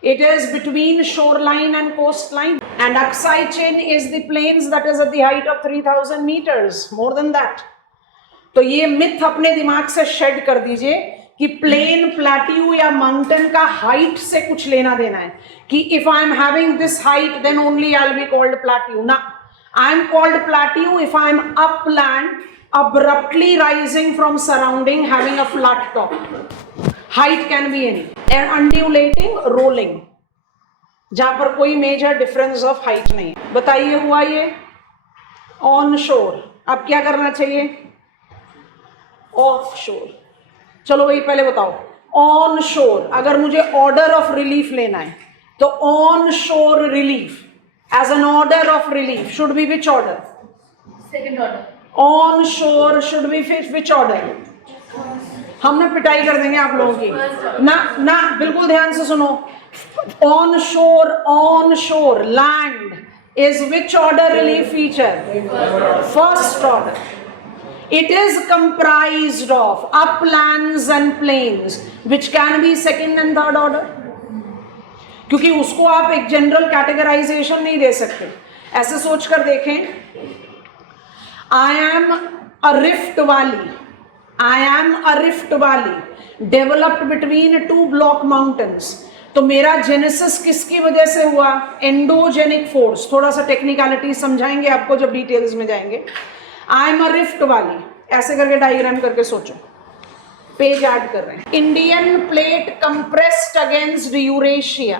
It is between shoreline and coastline, and Aksai chain is the plains that is at the height of 3000 meters, more than that. तो ये myth अपने दिमाग से shade कर दीजिए कि प्लेन, प्लेट्यू या माउंटेन का हाइट से कुछ लेना देना है कि if I am having this height then only I will be called plateau. ना, I am called plateau if I am upland, abruptly rising from surrounding, having a flat top. Height can be any, and undulating, rolling, जहां पर कोई major difference of height नहीं. बताइए हुआ ये on शोर. अब क्या करना चाहिए? ऑफ शोर. चलो भाई पहले बताओ, ऑन शोर अगर मुझे ऑर्डर ऑफ रिलीफ लेना है तो on shore relief as an order of relief should be which order? Second order. On shore should be which order? हम ना पिटाई कर देंगे आप लोगों की. ना ना, बिल्कुल ध्यान से सुनो. ऑन शोर land is which order relief feature? First order. It is comprised of uplands and plains, which can be second and third order. क्योंकि उसको आप एक जनरल कैटेगराइजेशन नहीं दे सकते. ऐसे सोचकर देखें, I am a rift valley developed between two block mountains. तो मेरा जेनेसिस किसकी वजह से हुआ? Endogenic force. थोड़ा सा टेक्निकलिटी समझाएंगे आपको जब डिटेल्स में जाएंगे. I am a rift valley, ऐसे करके डायग्राम करके सोचो. पेज ऐड कर रहे हैं. Indian plate compressed against Eurasia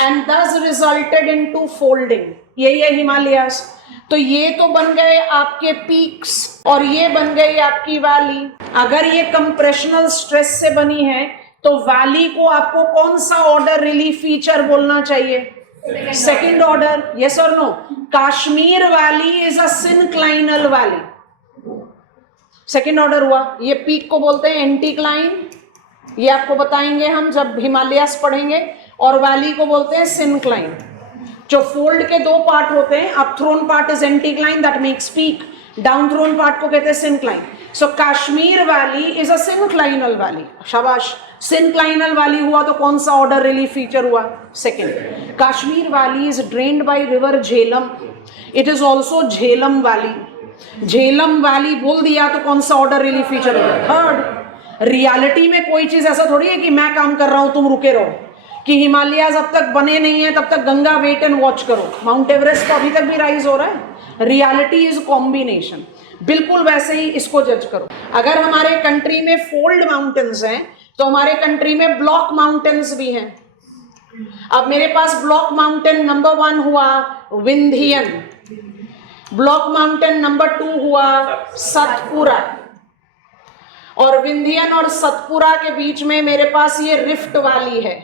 and दस रिजल्टेड इनटू फोल्डिंग. यही है हिमालयास. तो ये तो बन गए आपके पीक्स और ये बन गई आपकी वैली. अगर ये कंप्रेशनल स्ट्रेस से बनी है तो वैली को आपको कौन सा ऑर्डर रिलीफ फीचर बोलना चाहिए? Second order. यस और no? Kashmir valley is a synclinal valley. Second order हुआ. ये पीक को बोलते हैं एंटीक्लाइन, ये आपको बताएंगे हम जब हिमालयास पढ़ेंगे. और वैली को बोलते हैं सिनक्लाइन. जो फोल्ड के दो पार्ट होते हैं, up thrown part is anticline that makes peak, down thrown part को कहते हैं syncline. So Kashmir valley is a synclinal valley. शाबाश. सिनक्लाइनल वैली हुआ तो कौन सा ऑर्डर रिलीफ फीचर हुआ? Second. Kashmir valley is drained by river Jhelum. It is also Jhelum valley. Jhelum valley बोल दिया तो कौन सा ऑर्डर रिलीफ फीचर हुआ? थर्ड. रियलिटी में कोई चीज ऐसा थोड़ी है कि मैं काम कर रहा हूं तुम रुके रहो, कि हिमालय जब तक बने नहीं है तब तक गंगा वेट एंड वॉच करो. माउंट एवरेस्ट तो अभी तक भी राइज हो रहा है. Reality is combination. बिल्कुल वैसे ही इसको जज करो. अगर हमारे कंट्री में फोल्ड माउंटेन्स हैं तो हमारे कंट्री में ब्लॉक माउंटेन्स भी हैं. अब मेरे पास ब्लॉक माउंटेन नंबर 1 हुआ विंध्यन, ब्लॉक माउंटेन नंबर 2 हुआ सतपुरा, और विंध्यन और सतपुरा के बीच में मेरे पास ये रिफ्ट वैली है.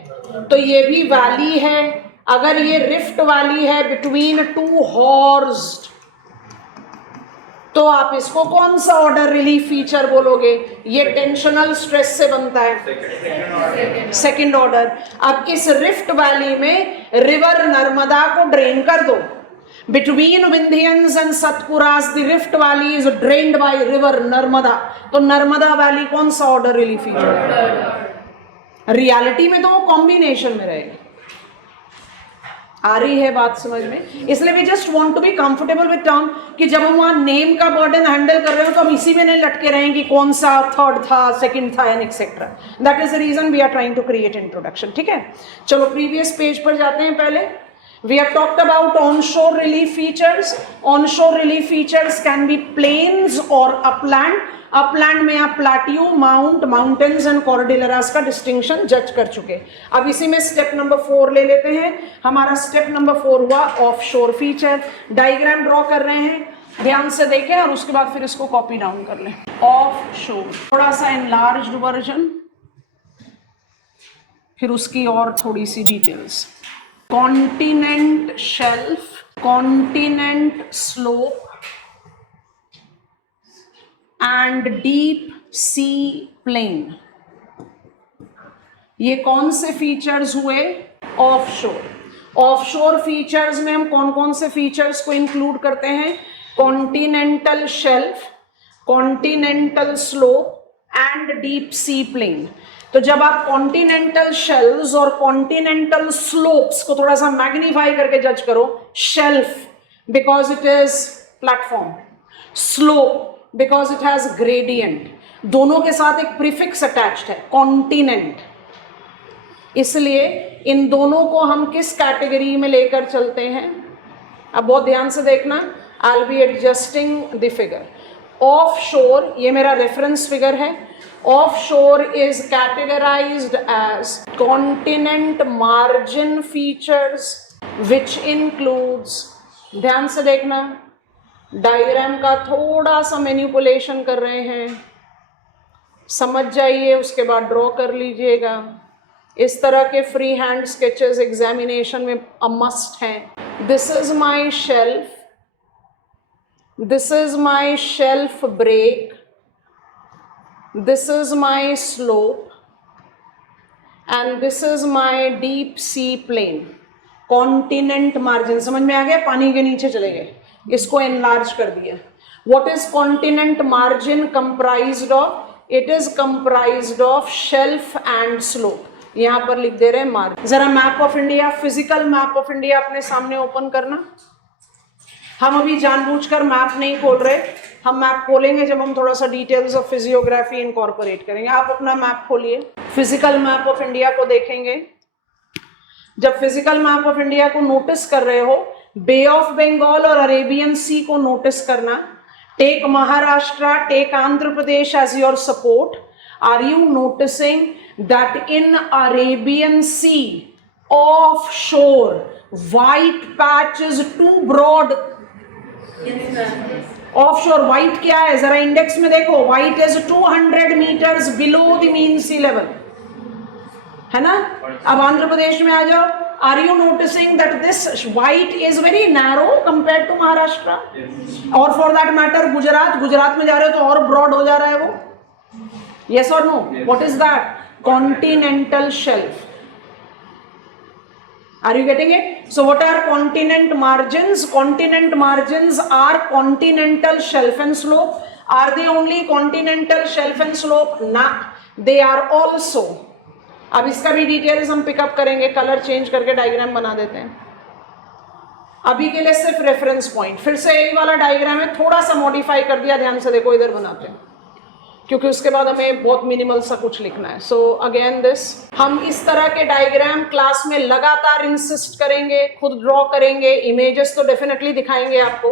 तो ये भी वैली है. अगर ये रिफ्ट वैली है बिटवीन टू हॉर्स्ड, तो आप इसको कौन सा ऑर्डर रिलीफ फीचर बोलोगे? ये टेंशनल स्ट्रेस से बनता है, सेकंड ऑर्डर. अब इस रिफ्ट वैली में रिवर नर्मदा को ड्रेन कर दो. Between Vindhyans and Satpuras, the Rift Valley is drained by river Narmada. तो नर्मदा वैली कौन सा ऑर्डर रिलीफ फीचर? रियलिटी में तो वो कॉम्बिनेशन में रहेगा. आ रही है बात समझ में? इसलिए we just want to be comfortable with term कि जब हम वहां नेम का बर्डन हैंडल कर रहे हो तो हम इसी में नहीं लटके रहें कि कौन सा थर्ड था, सेकंड था and etcetera. That is the reason we are trying to create introduction. ठीक है, चलो प्रीवियस पेज पर जाते हैं. पहले we have talked about onshore relief features. Onshore relief features can be plains or upland. Upland में आप प्लाट्यू, माउंट, माउंटेन्स एंड कॉर्डिलरास का डिस्टिंक्शन जज कर चुके. अब इसी में स्टेप नंबर 4 ले लेते हैं. हमारा स्टेप नंबर 4 हुआ ऑफ शोर फीचर. डायग्राम ड्रॉ कर रहे हैं, ध्यान से देखें और उसके बाद फिर इसको कॉपी डाउन कर लें. ऑफ शोर थोड़ा सा एनलार्ज्ड वर्जन, फिर उसकी और थोड़ी सी details. Continent shelf, continent slope and deep sea plain. ये कौन से फीचर्स हुए? ऑफशोर. ऑफशोर फीचर्स में हम कौन कौन से फीचर्स को इंक्लूड करते हैं? Continental shelf, continental slope and deep sea plain. तो जब आप कॉन्टिनेंटल शेल्व्स और कॉन्टिनेंटल स्लोप्स को थोड़ा सा मैग्नीफाई करके जज करो, shelf because it is platform, slope because it has gradient, दोनों के साथ एक प्रीफिक्स अटैच्ड है कॉन्टिनेंट, इसलिए इन दोनों को हम किस कैटेगरी में लेकर चलते हैं? अब बहुत ध्यान से देखना, I will be adjusting the figure. Off shore, ये मेरा रेफरेंस फिगर है, off shore is categorised as continent margin features which includes, ध्यान से देखना, डायग्राम का थोड़ा सा मैनिपुलेशन कर रहे हैं, समझ जाइए, उसके बाद ड्रॉ कर लीजिएगा। इस तरह के फ्री हैंड स्केचेस एग्जामिनेशन में अ मस्ट हैं। This is my shelf, this is my shelf break, this is my slope and this is my deep sea plain. Continent margin समझ में आ गया? पानी के नीचे चले गए, इसको एनलार्ज कर दिया। What is continent margin comprised of? It is comprised of shelf and slope. यहां पर लिख दे रहे हैं मार्जिन। जरा map of India, physical map of India अपने सामने ओपन करना। हम अभी जानबूझकर मैप नहीं खोल रहे, हम मैप खोलेंगे जब हम थोड़ा सा डिटेल्स ऑफ फिजियोग्राफी इनकॉर्पोरेट करेंगे। आप अपना मैप खोलिए, फिजिकल मैप ऑफ इंडिया को देखेंगे। जब फिजिकल मैप ऑफ इंडिया को नोटिस कर रहे हो, बे ऑफ बंगाल और अरेबियन सी को नोटिस करना। Take Maharashtra, take Andhra Pradesh as your support. Are you noticing that in Arabian Sea offshore white patch is too broad? Offshore white क्या है? जरा इंडेक्स में देखो, white is 200 meters below the mean sea level, है ना? अब आंध्र प्रदेश में आ जाओ, are you noticing that this white is very narrow compared to Maharashtra? और for that matter गुजरात में जा रहे हो तो और broad हो जा रहा है वो। Yes or no? What is that? Continental shelf. Are you getting it? So what are continent margins? Continent margins are continental shelf and slope. Are they only continental shelf and slope? Nah, they are also. अब इसका भी details हम pickup करेंगे, colour change करके diagram बना देते हैं। अभी के लिए सिर्फ रेफरेंस पॉइंट। फिर से यही वाला डायग्राम है, थोड़ा सा मॉडिफाई कर दिया, ध्यान से देखो, इधर बनाते हैं क्योंकि उसके बाद हमें बहुत मिनिमल सा कुछ लिखना है। सो अगेन दिस, हम इस तरह के डायग्राम क्लास में लगातार इंसिस्ट करेंगे, खुद ड्रॉ करेंगे, इमेजेस तो डेफिनेटली दिखाएंगे आपको,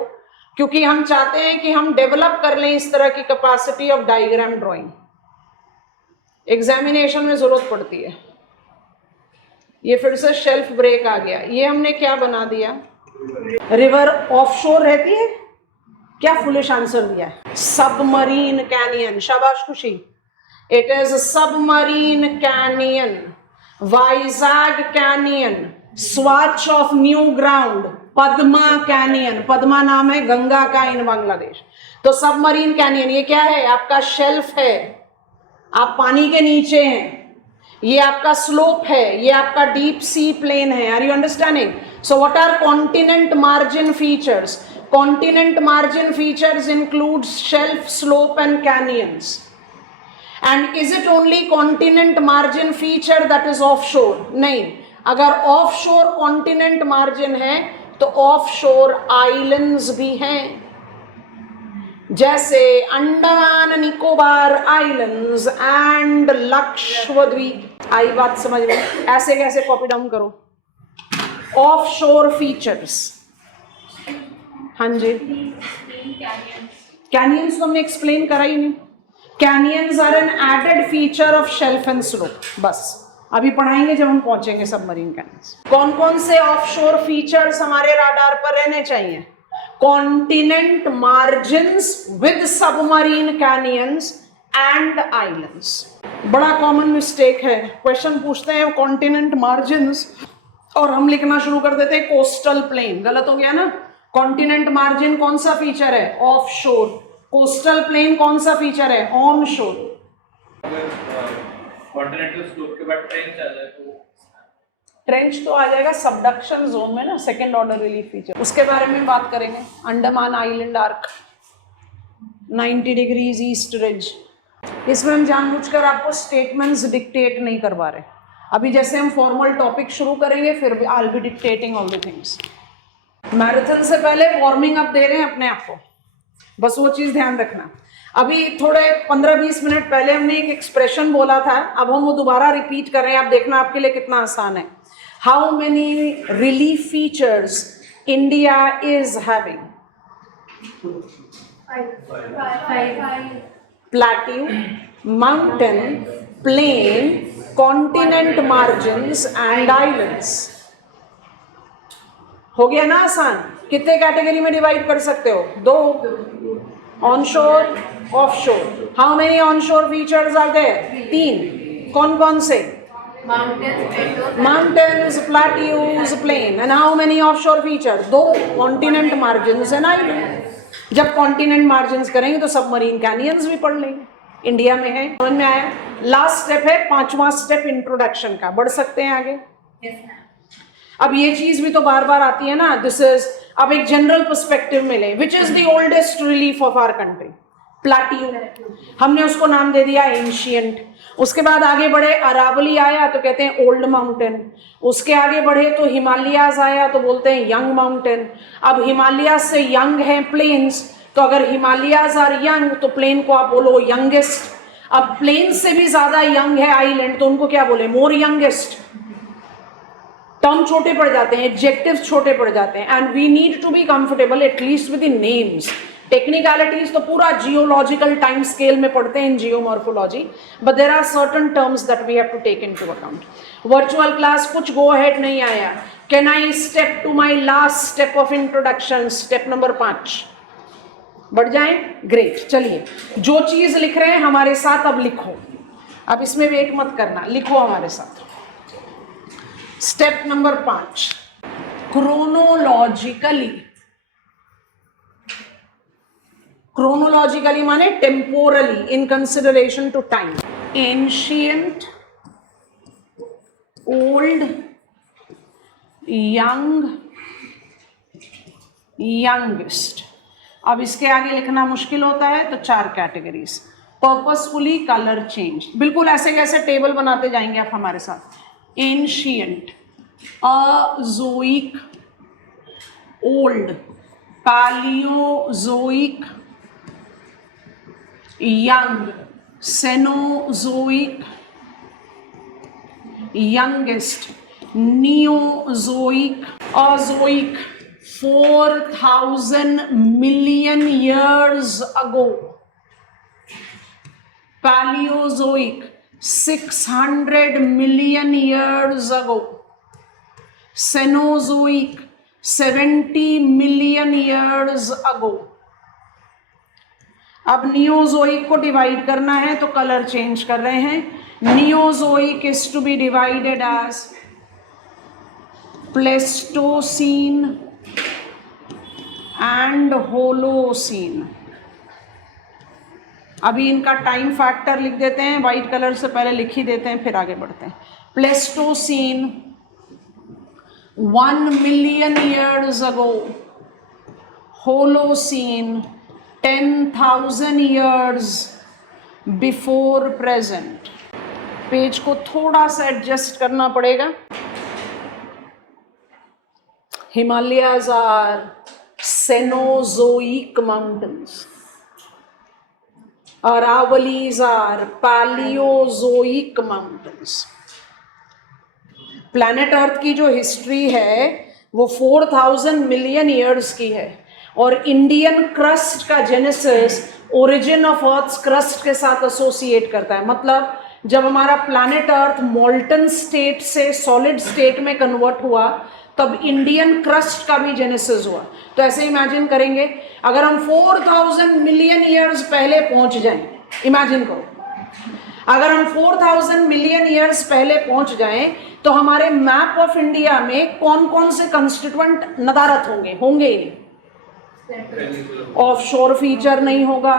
क्योंकि हम चाहते हैं कि हम डेवलप कर लें इस तरह की capacity of diagram drawing. Examination में जरूरत पड़ती है। ये फिर से शेल्फ ब्रेक आ गया। ये हमने क्या बना दिया? रिवर ऑफशोर रहती है, क्या फुलिश आंसर दिया है? Submarine canyon. शाबाश खुशी, it is submarine canyon, Vizag canyon, स्वाच of new ground, Padma canyon, Padma नाम है गंगा का इन बांग्लादेश। तो सबमरीन कैनियन ये क्या है? आपका शेल्फ है, आप पानी के नीचे हैं। ये आपका स्लोप है, ये आपका डीप सी प्लेन है। Are you understanding? So what are continent margin features? Continent margin features includes shelf, slope and canyons. And is it only continent margin feature that is offshore? नहीं, अगर offshore continent margin है तो offshore islands भी हैं, जैसे Andaman Nicobar islands and Lakshadweep. आई बात समझ में? ऐसे कैसे कॉपी डाउन करो। offshore features, हाँ जी, कैनियंस तो हमने एक्सप्लेन करा ही नहीं। Canyons are an added feature of shelf and slope. बस अभी पढ़ाएंगे जब हम पहुंचेंगे सबमरीन कैनियंस। कौन कौन से ऑफशोर फीचर्स हमारे राडार पर रहने चाहिए? Continent margins with submarine canyons and islands. बड़ा कॉमन मिस्टेक है, क्वेश्चन पूछते हैं कॉन्टिनेंट मार्जिन्स और हम लिखना शुरू कर देते हैं कोस्टल प्लेन। गलत हो गया ना। कॉन्टिनेंट मार्जिन कौन सा फीचर है? ऑफ शोर। कोस्टल प्लेन कौन सा फीचर है? ऑन शोर। कॉन्टिनेंटल स्लोप के बाद ट्रेंच आ जाए तो ट्रेंच तो आ जाएगा सबडक्शन जोन में ना, सेकेंड ऑर्डर रिलीफ फीचर, उसके बारे में बात करेंगे। Andaman island arc, 90 degrees east ridge, इसमें हम जानबूझकर आपको स्टेटमेंट्स डिक्टेट नहीं करवा रहे। अभी जैसे हम फॉर्मल टॉपिक शुरू करेंगे फिर आई will B dictating all the things. Marathon से पहले वार्मिंग अप दे रहे हैं अपने आप को, बस वो चीज ध्यान रखना। अभी थोड़े 15-20 मिनट पहले हमने एक एक्सप्रेशन बोला था, अब हम वो दोबारा रिपीट कर रहे हैं। आप देखना आपके लिए कितना आसान है। How many relief features India is having? Plateau, mountain, plain, continent, margins and islands. हो गया ना आसान? कितने कैटेगरी में डिवाइड कर सकते हो? 2, onshore, offshore. How many onshore features are there? 3। कौन कौन से? Mountains, plateaus, plain. And how many offshore feature? 2, continent, margins and island. जब कॉन्टिनेंट मार्जिन्स करेंगे तो सबमरीन कैनियंस भी पढ़ लेंगे, इंडिया में है। समझ में आया? लास्ट स्टेप है 5वां स्टेप इंट्रोडक्शन का। बढ़ सकते हैं आगे? अब ये चीज भी तो बार बार आती है ना, दिस इज, अब एक जनरल पर्सपेक्टिव में ले, which is the oldest relief of our country? Plateau. हमने उसको नाम दे दिया एंशियंट। उसके बाद आगे बढ़े, अरावली आया तो कहते हैं ओल्ड माउंटेन। उसके आगे बढ़े तो हिमालयाज आया तो बोलते हैं यंग माउंटेन। अब हिमालयाज से यंग है प्लेन्स, तो अगर हिमालयाज आर यंग तो प्लेन को आप बोलो यंगेस्ट। अब प्लेन से भी ज्यादा यंग है आइलैंड, तो उनको क्या बोले? मोर यंगेस्ट। टर्म छोटे पड़ जाते हैं, एडजेक्टिव्स छोटे पड़ जाते हैं, and we need to be comfortable at least with the names. Technicalities तो पूरा जियोलॉजिकल टाइम स्केल में पढ़ते हैं in geomorphology, but there are certain terms that we have to take into account. Virtual class कुछ गो अहेड नहीं आया। Can I step to my last step of introduction, step number 5? बढ़ जाए? Great. चलिए, जो चीज लिख रहे हैं हमारे साथ अब लिखो। अब इसमें वेट मत करना, लिखो हमारे साथ। Step number 5, chronologically. क्रोनोलॉजिकली माने temporally, in consideration to time. Ancient, old, young, youngest. अब इसके आगे लिखना मुश्किल होता है तो 4 कैटेगरीज। पर्पसफुली कलर चेंज, बिल्कुल ऐसे कैसे टेबल बनाते जाएंगे आप हमारे साथ। Ancient, azoic, old, palaeozoic, young, cenozoic, youngest, Neozoic, Azoic, 4,000 million years ago, Paleozoic, 600 million years ago, Cenozoic, 70 million years ago। अब नियोजोइक को डिवाइड करना है तो कलर चेंज कर रहे हैं। Neozoic is to be divided as Pleistocene and Holocene. अभी इनका टाइम फैक्टर लिख देते हैं, वाइट कलर से पहले लिख ही देते हैं फिर आगे बढ़ते हैं। Pleistocene 1 million years ago, holocene 10,000 years before present। Page को थोड़ा सा एडजस्ट करना पड़ेगा। Himalayas are cenozoic mountains, Aravallis are palaeozoic mountains. Planet earth की जो हिस्ट्री है वो 4,000 मिलियन ईयर्स की है, और इंडियन क्रस्ट का genesis origin of earth's crust के साथ एसोसिएट करता है। मतलब जब हमारा प्लैनेट अर्थ मोल्टन स्टेट से सॉलिड स्टेट में कन्वर्ट हुआ तब इंडियन क्रस्ट का भी जेनेसिस हुआ। तो ऐसे इमेजिन करेंगे, अगर हम 4,000 मिलियन ईयर्स पहले पहुंच जाएं, इमेजिन करो, अगर हम 4,000 मिलियन ईयर्स पहले पहुंच जाएं तो हमारे मैप ऑफ इंडिया में कौन कौन से कंस्टिट्यूएंट नदारत होंगे? होंगे ऑफशोर फीचर नहीं होगा,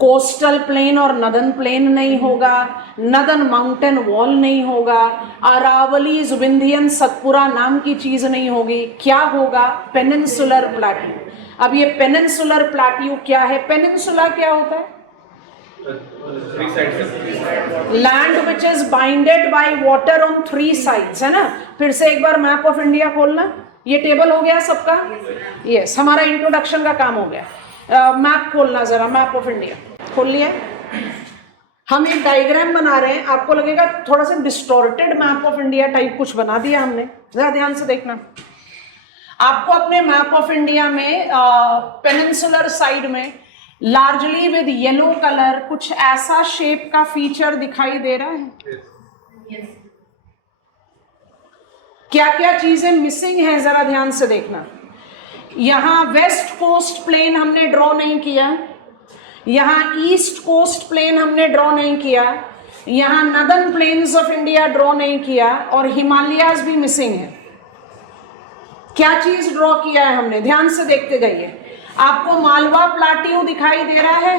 कोस्टल प्लेन और नदन प्लेन नहीं होगा, नदन माउंटेन वॉल नहीं होगा, अरावलीज, विंध्यन, सतपुरा नाम की चीज नहीं होगी। क्या होगा? Peninsular plateau. अब ये पेनिनसुलर प्लेट्यू क्या है? पेनिनसुला क्या होता है? Three sides. Land which is binded by water on 3 sides, है ना। फिर से एक बार मैप ऑफ इंडिया खोलना, ये टेबल हो गया सबका। यस, हमारा इंट्रोडक्शन का काम हो गया। मैप खोलना जरा, मैप ऑफ इंडिया खोल लिया। हम एक डायग्राम बना रहे हैं, आपको लगेगा थोड़ा सा distorted map of India type कुछ बना दिया हमने, जरा ध्यान से देखना। आपको अपने मैप ऑफ इंडिया में पेनिनसुलर साइड में लार्जली विद येलो कलर कुछ ऐसा शेप का फीचर दिखाई दे रहा है। Yes. क्या क्या चीजें मिसिंग हैं जरा ध्यान से देखना। यहां वेस्ट कोस्ट प्लेन हमने ड्रॉ नहीं किया, यहां ईस्ट कोस्ट प्लेन हमने ड्रॉ नहीं किया, यहां northern plains of India draw नहीं किया, और हिमालयाज भी मिसिंग है। क्या चीज ड्रॉ किया है हमने, ध्यान से देखते जाइए। आपको मालवा प्लाट्यू दिखाई दे रहा है,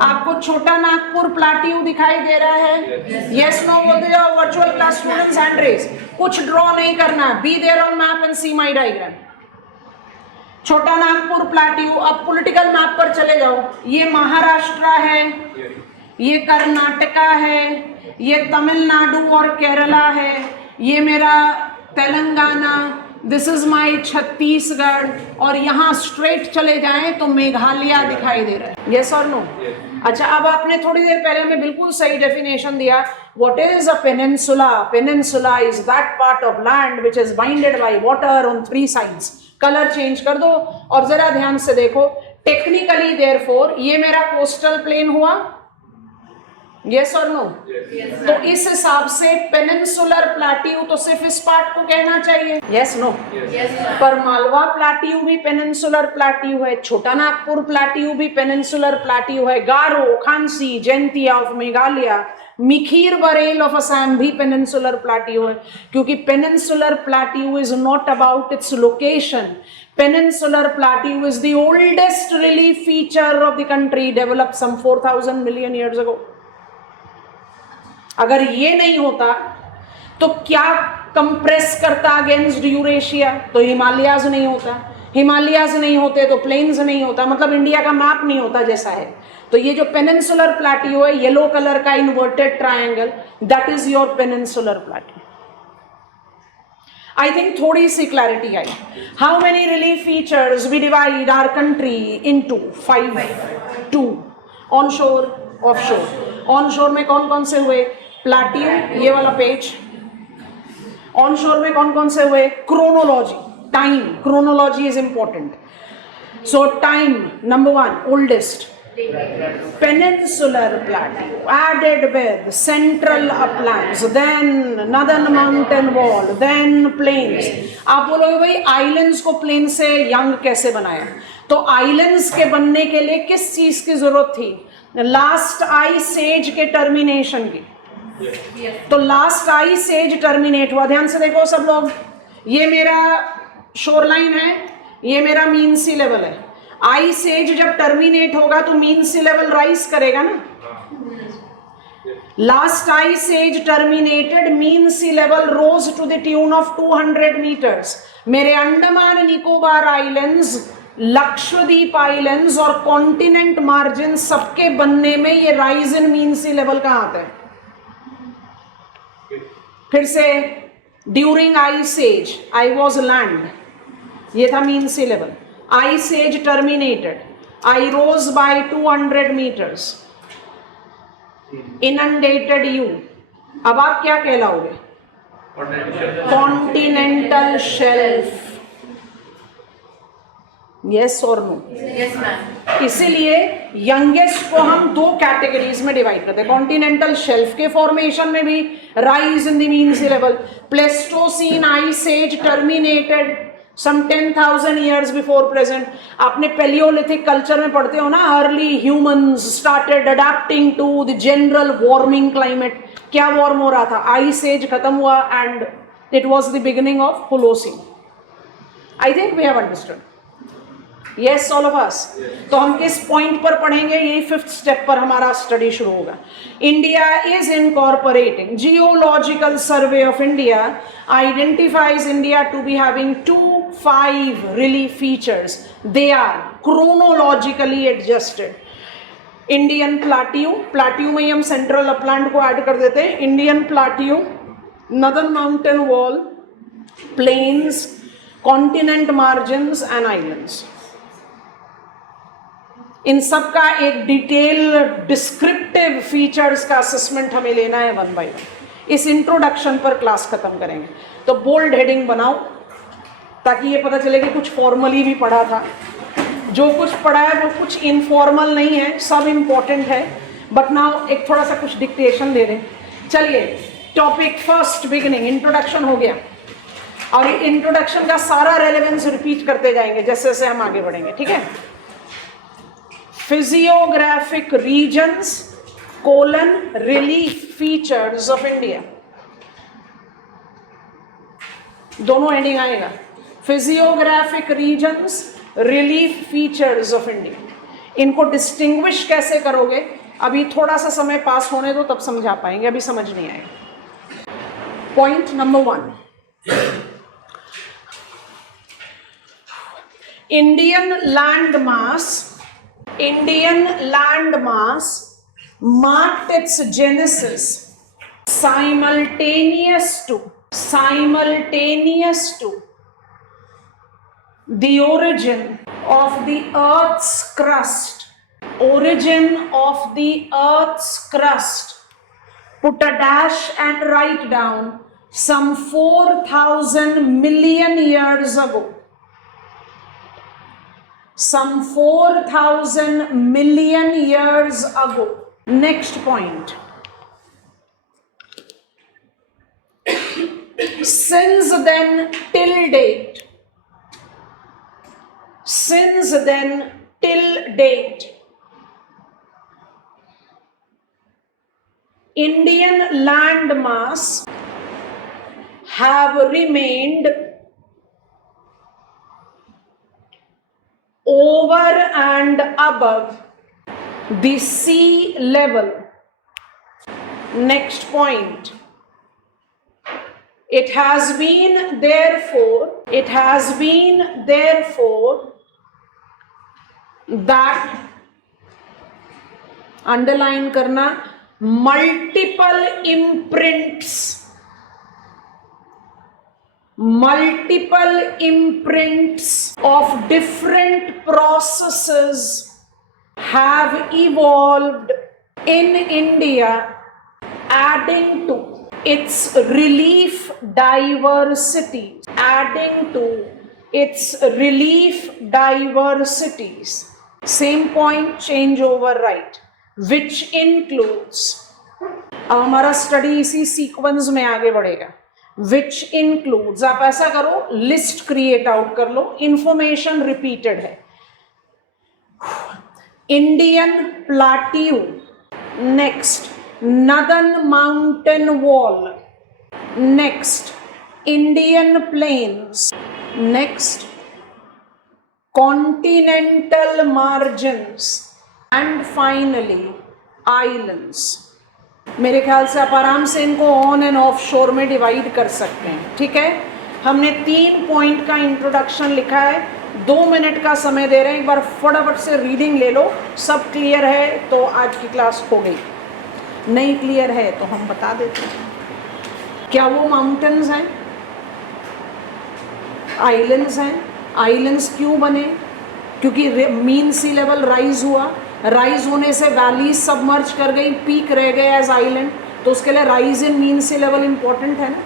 आपको छोटा नागपुर प्लाट्यू दिखाई दे रहा है। यस नो बोल दो virtual class students, hand raise. कुछ ड्रॉ नहीं करना, be there on map and see my diagram. Chota Nagpur plateau. अब पॉलिटिकल मैप पर चले जाओ, ये महाराष्ट्र है, ये कर्नाटका है, ये तमिलनाडु और केरला है, ये मेरा तेलंगाना, दिस इज माई छत्तीसगढ़, और यहाँ स्ट्रेट चले जाएं तो मेघालय दिखाई दे रहा है। यस और नो? अच्छा, अब आपने थोड़ी देर पहले में बिल्कुल सही डेफिनेशन दिया। What is a peninsula? Peninsula is that part of land which is binded by water on 3 sides. Colour change कर दो और जरा ध्यान से देखो। टेक्निकली देयरफॉर ये मेरा कोस्टल प्लेन हुआ, यस और नो? तो इस हिसाब से पेनिनसुलर प्लाट्यू तो सिर्फ इस पार्ट को कहना चाहिए, यस नो? पर मालवा प्लाट्यू भी पेनिनसुलर प्लाट्यू है, छोटा नागपुर प्लाट्यू भी पेनिनसुलर प्लाट्यू है, गारो, खांसी, जयंतिया ऑफ मेघालय, मिखीर बरेल ऑफ असम भी पेनिनसुलर प्लाट्यू है। क्योंकि peninsular plateau is not about its location, peninsular plateau is the oldest relief feature of the country, developed some 4000 million years ago. अगर ये नहीं होता तो क्या कंप्रेस करता अगेंस्ट यूरेशिया? तो हिमालयाज नहीं होता, हिमालयाज नहीं होते तो प्लेन्स नहीं होता, मतलब इंडिया का मैप नहीं होता जैसा है। तो ये जो पेनिनसुलर प्लाट्यू है, येलो कलर का inverted triangle, that is your peninsular plateau. I think थोड़ी सी क्लैरिटी आई। How many relief features we divide our country into? 5, 2 on shore, off shore. On shore में कौन कौन से हुए? प्लाट्यू, ये वाला पेज। ऑन शोर में कौन कौन से हुए? Chronology, time, chronology is important. So time number 1 oldest peninsular plateau added with central uplands, then northern mountain wall, then plains। आप बोलोगे भाई आइलैंड्स को प्लेन से यंग कैसे बनाया? तो आइलैंड्स के बनने के लिए किस चीज की जरूरत थी? लास्ट आइस एज के टर्मिनेशन की। तो लास्ट आइस एज टर्मिनेट हुआ, ध्यान से देखो सब लोग। ये मेरा शोरलाइन है, ये मेरा मीन सी लेवल है। आइस एज जब टर्मिनेट होगा तो मीन सी लेवल राइज करेगा ना। Last ice age terminated, mean sea level rose to the tune of 200 metres. मेरे अंडमान निकोबार आइलैंड्स, लक्षद्वीप आइलैंड्स और कॉन्टिनेंट मार्जिन सबके बनने में ये rise in mean sea level कहां आता है? फिर से, during ice age I was land, ये था mean sea level. Ice age terminated, I rose by 200 meters, inundated you। अब आप क्या कहलाओगे? कॉन्टिनेंटल शेल्फ, यस और नो? Yes, ma'am. इसीलिए यंगेस्ट को हम 2 कैटेगरीज में डिवाइड करते हैं। कॉन्टिनेंटल शेल्फ के फॉर्मेशन में भी rise in the mean sea level. Pleistocene ice age terminated some 10,000 years before present। आपने पेलियोलिथिक कल्चर में पढ़ते हो ना, early humans started adapting to the general warming climate. क्या वार्म हो रहा था? आइस एज खत्म हुआ and it was the beginning of Holocene. I think we have understood, yes all of us. तो हम किस पॉइंट पर पढ़ेंगे? यही 5th स्टेप पर हमारा स्टडी शुरू होगा। India is incorporating, geological survey of India identifies India to be having 5 relief features. They are chronologically adjusted. Indian plateau, plateau में ही हम सेंट्रल अपलैंड को ऐड कर देते हैं, Indian plateau, northern mountain wall, plains, continent margins and islands. इन सब का एक डिटेल डिस्क्रिप्टिव फीचर्स का असेसमेंट हमें लेना है 1 बाय 1। इस इंट्रोडक्शन पर क्लास खत्म करेंगे। तो बोल्ड हेडिंग बनाओ ताकि ये पता चले कि कुछ फॉर्मली भी पढ़ा था। जो कुछ पढ़ा है वो कुछ इनफॉर्मल नहीं है, सब इंपॉर्टेंट है, बट नाउ एक थोड़ा सा कुछ डिक्टेशन दे दें। चलिए, टॉपिक फर्स्ट, बिगिनिंग, इंट्रोडक्शन हो गया, और इंट्रोडक्शन का सारा रेलेवेंस रिपीट करते जाएंगे जैसे जैसे हम आगे बढ़ेंगे, ठीक है। Physiographic regions colon relief features of India, दोनों हेडिंग आएगा। Physiographic regions, relief features of India. इनको डिस्टिंग्विश कैसे करोगे, अभी थोड़ा सा समय पास होने दो तब समझा पाएंगे, अभी समझ नहीं आएगा। Point number 1, Indian land mass marked its genesis simultaneous to the origin of the earth's crust, put a dash and write down some 4,000 million years ago. Some 4,000 million years ago. Next point. Since then till date, Indian land mass have remained over and above the sea level. Next point. It has been therefore that, underline करना, multiple imprints of different processes have evolved in India, adding to its relief diversities. Same point, change over right, which includes, अब हमारा study इसी sequence में आगे बढ़ेगा। Which includes, आप ऐसा करो, लिस्ट क्रिएट आउट कर लो, इंफॉर्मेशन रिपीटेड है। Indian plateau, next northern mountain wall, next Indian plains, next continental margins and finally islands. मेरे ख्याल से आप आराम से इनको ऑन एंड ऑफ शोर में डिवाइड कर सकते हैं, ठीक है। हमने 3 पॉइंट का इंट्रोडक्शन लिखा है, 2 मिनट का समय दे रहे हैं, एक बार फटाफट से रीडिंग ले लो। सब क्लियर है तो आज की क्लास हो गई, नहीं क्लियर है तो हम बता देते हैं। क्या वो माउंटेन्स हैं, आइलैंड्स हैं? आइलैंड्स क्यों बने? क्योंकि मीन सी लेवल राइज हुआ, राइज होने से वैली सबमर्ज कर गई, पीक रह गए एज आइलैंड, तो उसके लिए rise in mean sea level important है ना।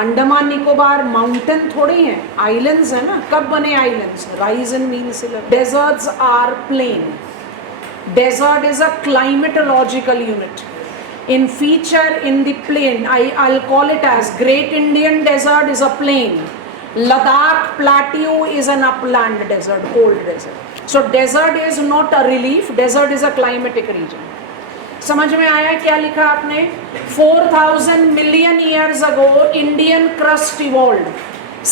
अंडमान निकोबार माउंटेन थोड़ी हैं, आइलैंड्स है ना। कब बने islands? Rise in mean sea level. Deserts are plain. Desert is a climatological unit in feature in the plain. I'll call it as Great Indian Desert is a plain, Ladakh Plateau is an upland desert, cold desert. So desert is not a relief, desert is a climatic region. समझ में आया क्या लिखा आपने? 4,000 million years ago Indian crust evolved.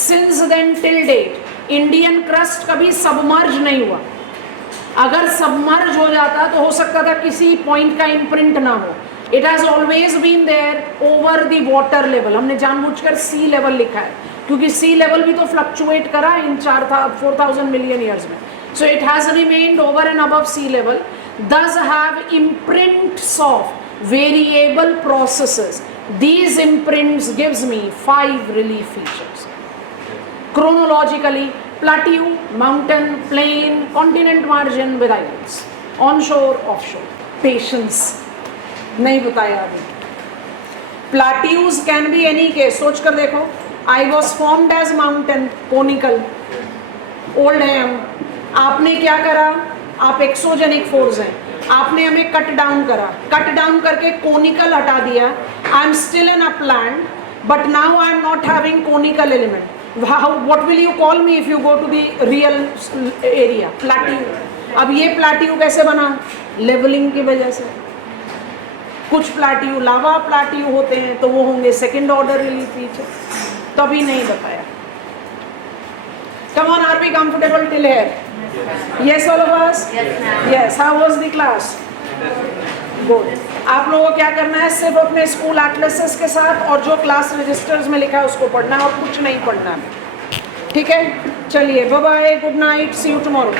Since then till date, Indian crust कभी submerge नहीं हुआ। अगर सबमर्ज हो जाता तो हो सकता था किसी पॉइंट का इम्प्रिंट ना हो। It has always been there over the water level. हमने जानबूझकर सी लेवल लिखा है क्योंकि सी लेवल भी तो फ्लक्चुएट करा इन 4,000 मिलियन ईयर्स में। So it has remained over and above sea level. does have imprints of variable processes. These imprints gives me 5 relief features. Chronologically, plateau, mountain, plain, continent margin with islands, onshore, offshore. Patience नहीं बताया अभी. Plateaus can be any case. सोच कर देखो. I was formed as mountain, conical, old है हम. आपने क्या करा? आप एक्सोजेनिक फोर्स हैं. आपने हमें कट डाउन करा. कट डाउन करके कोनिकल हटा दिया. I am still in upland, but now I am not having conical element. What will you call me if you go to the real area? Plateau. अब ये plateau कैसे बना? Levelling की वजह से. कुछ प्लाट्यू लावा प्लाट्यू होते हैं तो वो होंगे सेकंड ऑर्डर रिलीफ फीचर. तभी नहीं बताया. Come on, are we comfortable till here? Yes, all of us? Yes, ma'am. Yes. How was the class? Good. आप लोगों को क्या करना है? सिर्फ अपने स्कूल एटलसेस के साथ और जो क्लास रजिस्टर्स में लिखा है उसको पढ़ना है और कुछ नहीं पढ़ना है. ठीक है? चलिए, bye bye, good night, see you tomorrow.